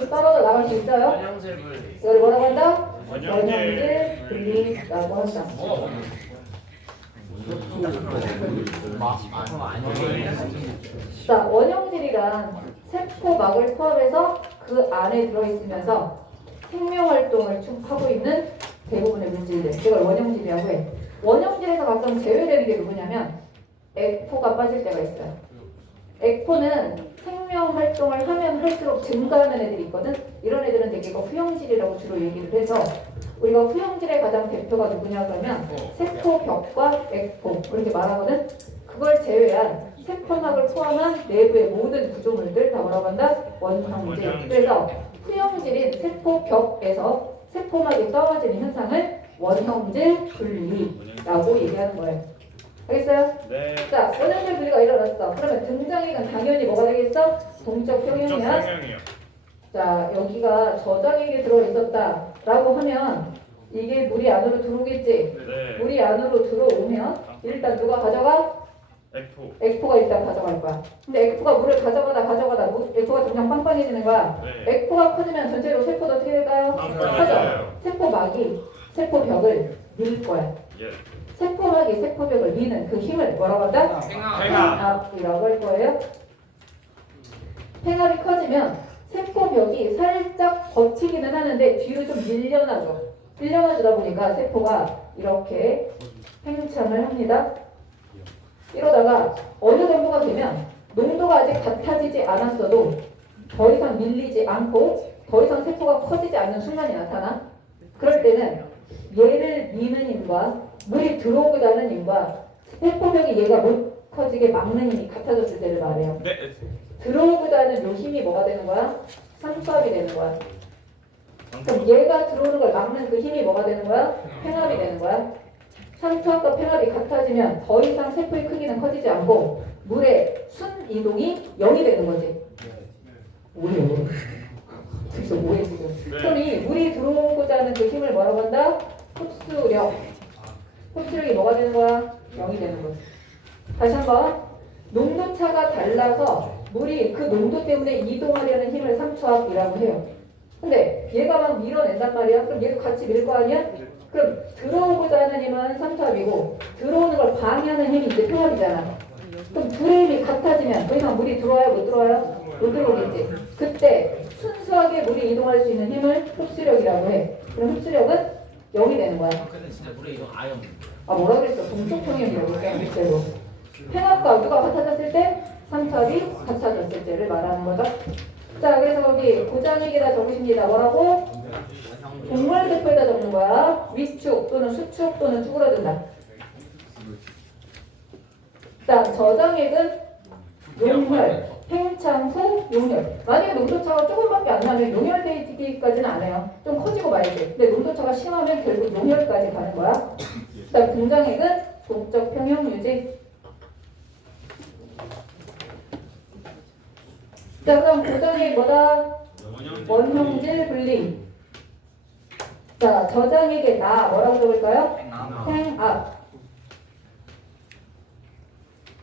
떨어져 나갈 수 있어요? 원형질 분리. 이걸 뭐라고 한다? 원형질. 원형질 분리라고 한다. 자, 원형질이란 세포막을 포함해서 그 안에 들어있으면서 생명활동을 하고 있는 대부분의 물질들, 이걸 원형질이라고 해. 원형질에서 가끔 제외되는 게 누구냐면 액포가 빠질 때가 있어요. 액포는 생명활동을 하면 할수록 증가하는 애들이 있거든. 이런 애들은 대개가 후형질이라고 주로 얘기를 해서 우리가 후형질의 가장 대표가 누구냐 그러면 세포벽과 액포 이렇게 말하거든. 그걸 제외한 세포막을 포함한 내부의 모든 구조물들 다 뭐라고 한다? 원형질. 그래서 후형질인 세포벽에서 세포막이 떨어지는 현상을 원형질 분리라고 얘기하는 거예요. 알겠어요? 네. 자, 원형질 분리가 일어났어. 그러면 등장액은 당연히 뭐가 되겠어? 동적 평형이야. 평형이요. 자, 여기가 저장액이 들어있었다라고 하면 이게 물이 안으로 들어오겠지. 네. 물이 안으로 들어오면 일단 누가 가져가? F. 액포가 일단 가져갈 거야. 근데 액포가 물을 가져가다 액포가 점점 빵빵해지는 거야. 네. 액포가 커지면 전체로 세포도 어떻게 될까요? 커져. 세포막이 세포벽을 밀 거야. 예. 세포막이 세포벽을 미는 그 힘을 뭐라고 한다? 팽압이라고 할 거예요. 팽압이 커지면 세포벽이 살짝 거치기는 하는데 뒤로 좀 밀려나죠. 밀려나주다 보니까 세포가 이렇게 팽창을 합니다. 이러다가 어느 정도가 되면 농도가 아직 같아지지 않았어도 더 이상 밀리지 않고 더 이상 세포가 커지지 않는 순간이 나타나. 그럴 때는 얘를 미는 힘과 물이 들어오고자 하는 힘과 세포벽이 얘가 못 커지게 막는 힘이 같아졌을 때를 말해요. 네. 들어오고자 하는 요 힘이 뭐가 되는 거야? 상수압이 되는 거야. 그럼 얘가 들어오는 걸 막는 그 힘이 뭐가 되는 거야? 팽압이 되는 거야. 상수압과 팽압이 같아지면 더 이상 세포의 크기는 커지지 않고 물의 순 이동이 0이 되는 거지. 뭐예요? 그래서 뭐해 지금? 그럼 이 물이 들어오고자 하는 그 힘을 뭐라고 한다? 흡수력. 흡수력이 뭐가 되는 거야? 0이 되는 거지. 다시 한번. 농도차가 달라서 물이 그 농도 때문에 이동하려는 힘을 상수압이라고 해요. 근데 얘가 막 밀어낸단 말이야. 그럼 얘도 같이 밀 거 아니야? 그럼 들어오고자 하는 힘은 상수압이고 들어오는 걸 방해하는 힘이 이제 팽압이잖아. 그럼 둘의 힘이 같아지면 더 이상 물이 들어와요? 못 들어와요? 못 들어오겠지. 그때 순수하게 물이 이동할 수 있는 힘을 흡수력이라고 해. 그럼 흡수력은 0이 되는 거야. 근데 진짜 물에 이동 아예 없는. 아 뭐라 그랬어? 동쪽 평형이라고 했잖아. 실제로. 팽압과 누가 같아졌을 때? 상수압이 같아졌을 때를 말하는 거죠. 자, 그래서 거기 고장액에다 적으십니다. 뭐라고? 동물 세포에다 적는 거야. 위축 또는 수축 또는 쭈그러든다. 자, 저장액은 용혈, 팽창 후 용혈. 만약에 농도차가 조금밖에 안 나면 용혈되기까지는 안 해요. 좀 커지고 말지. 근데 농도차가 심하면 결국 용혈까지 가는 거야. 그다음 등장액은 동적 평형 유지. 자, 그럼 고장액 뭐다? 원형질 분리. 자, 저장액의 나 뭐라고 적을까요? 팽압.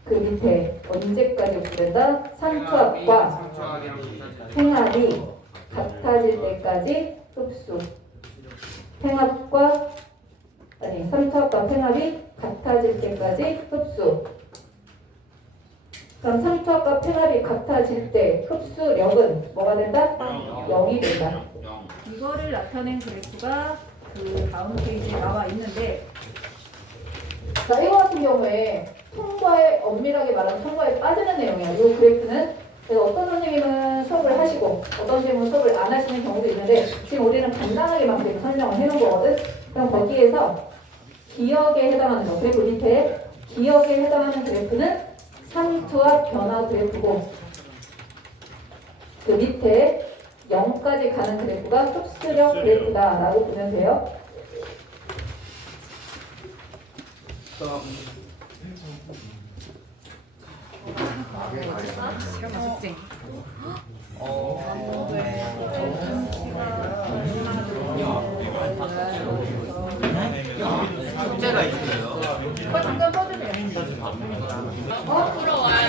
그 밑에 언제까지 흡수된다? 상투압과 팽압이 같아질 때까지 흡수. 팽압과 상투압과 팽압이 같아질 때까지 흡수. 그럼 상투압과 팽압이 같아질 때 흡수력은 뭐가 된다? 0이 된다. 이거를 나타낸 그래프가 그 다음 페이지에 나와 있는데, 자, 이거 같은 경우에 통과에 엄밀하게 말하면 통과에 빠지는 내용이야. 이 그래프는. 그래서 어떤 선생님은 수업을 하시고 어떤 선생님은 수업을 안 하시는 경우도 있는데, 지금 우리는 간단하게만 그래도 설명을 해놓은 거거든. 그럼 거기에서 기억에 해당하는 거, 그래프 밑에 기억에 해당하는 그래프는 상투합 변화 그래프고, 그 밑에 0까지 가는 그래프가 흡수력 그래프다라고 보면 돼요. 숙제가 있어요. 잠깐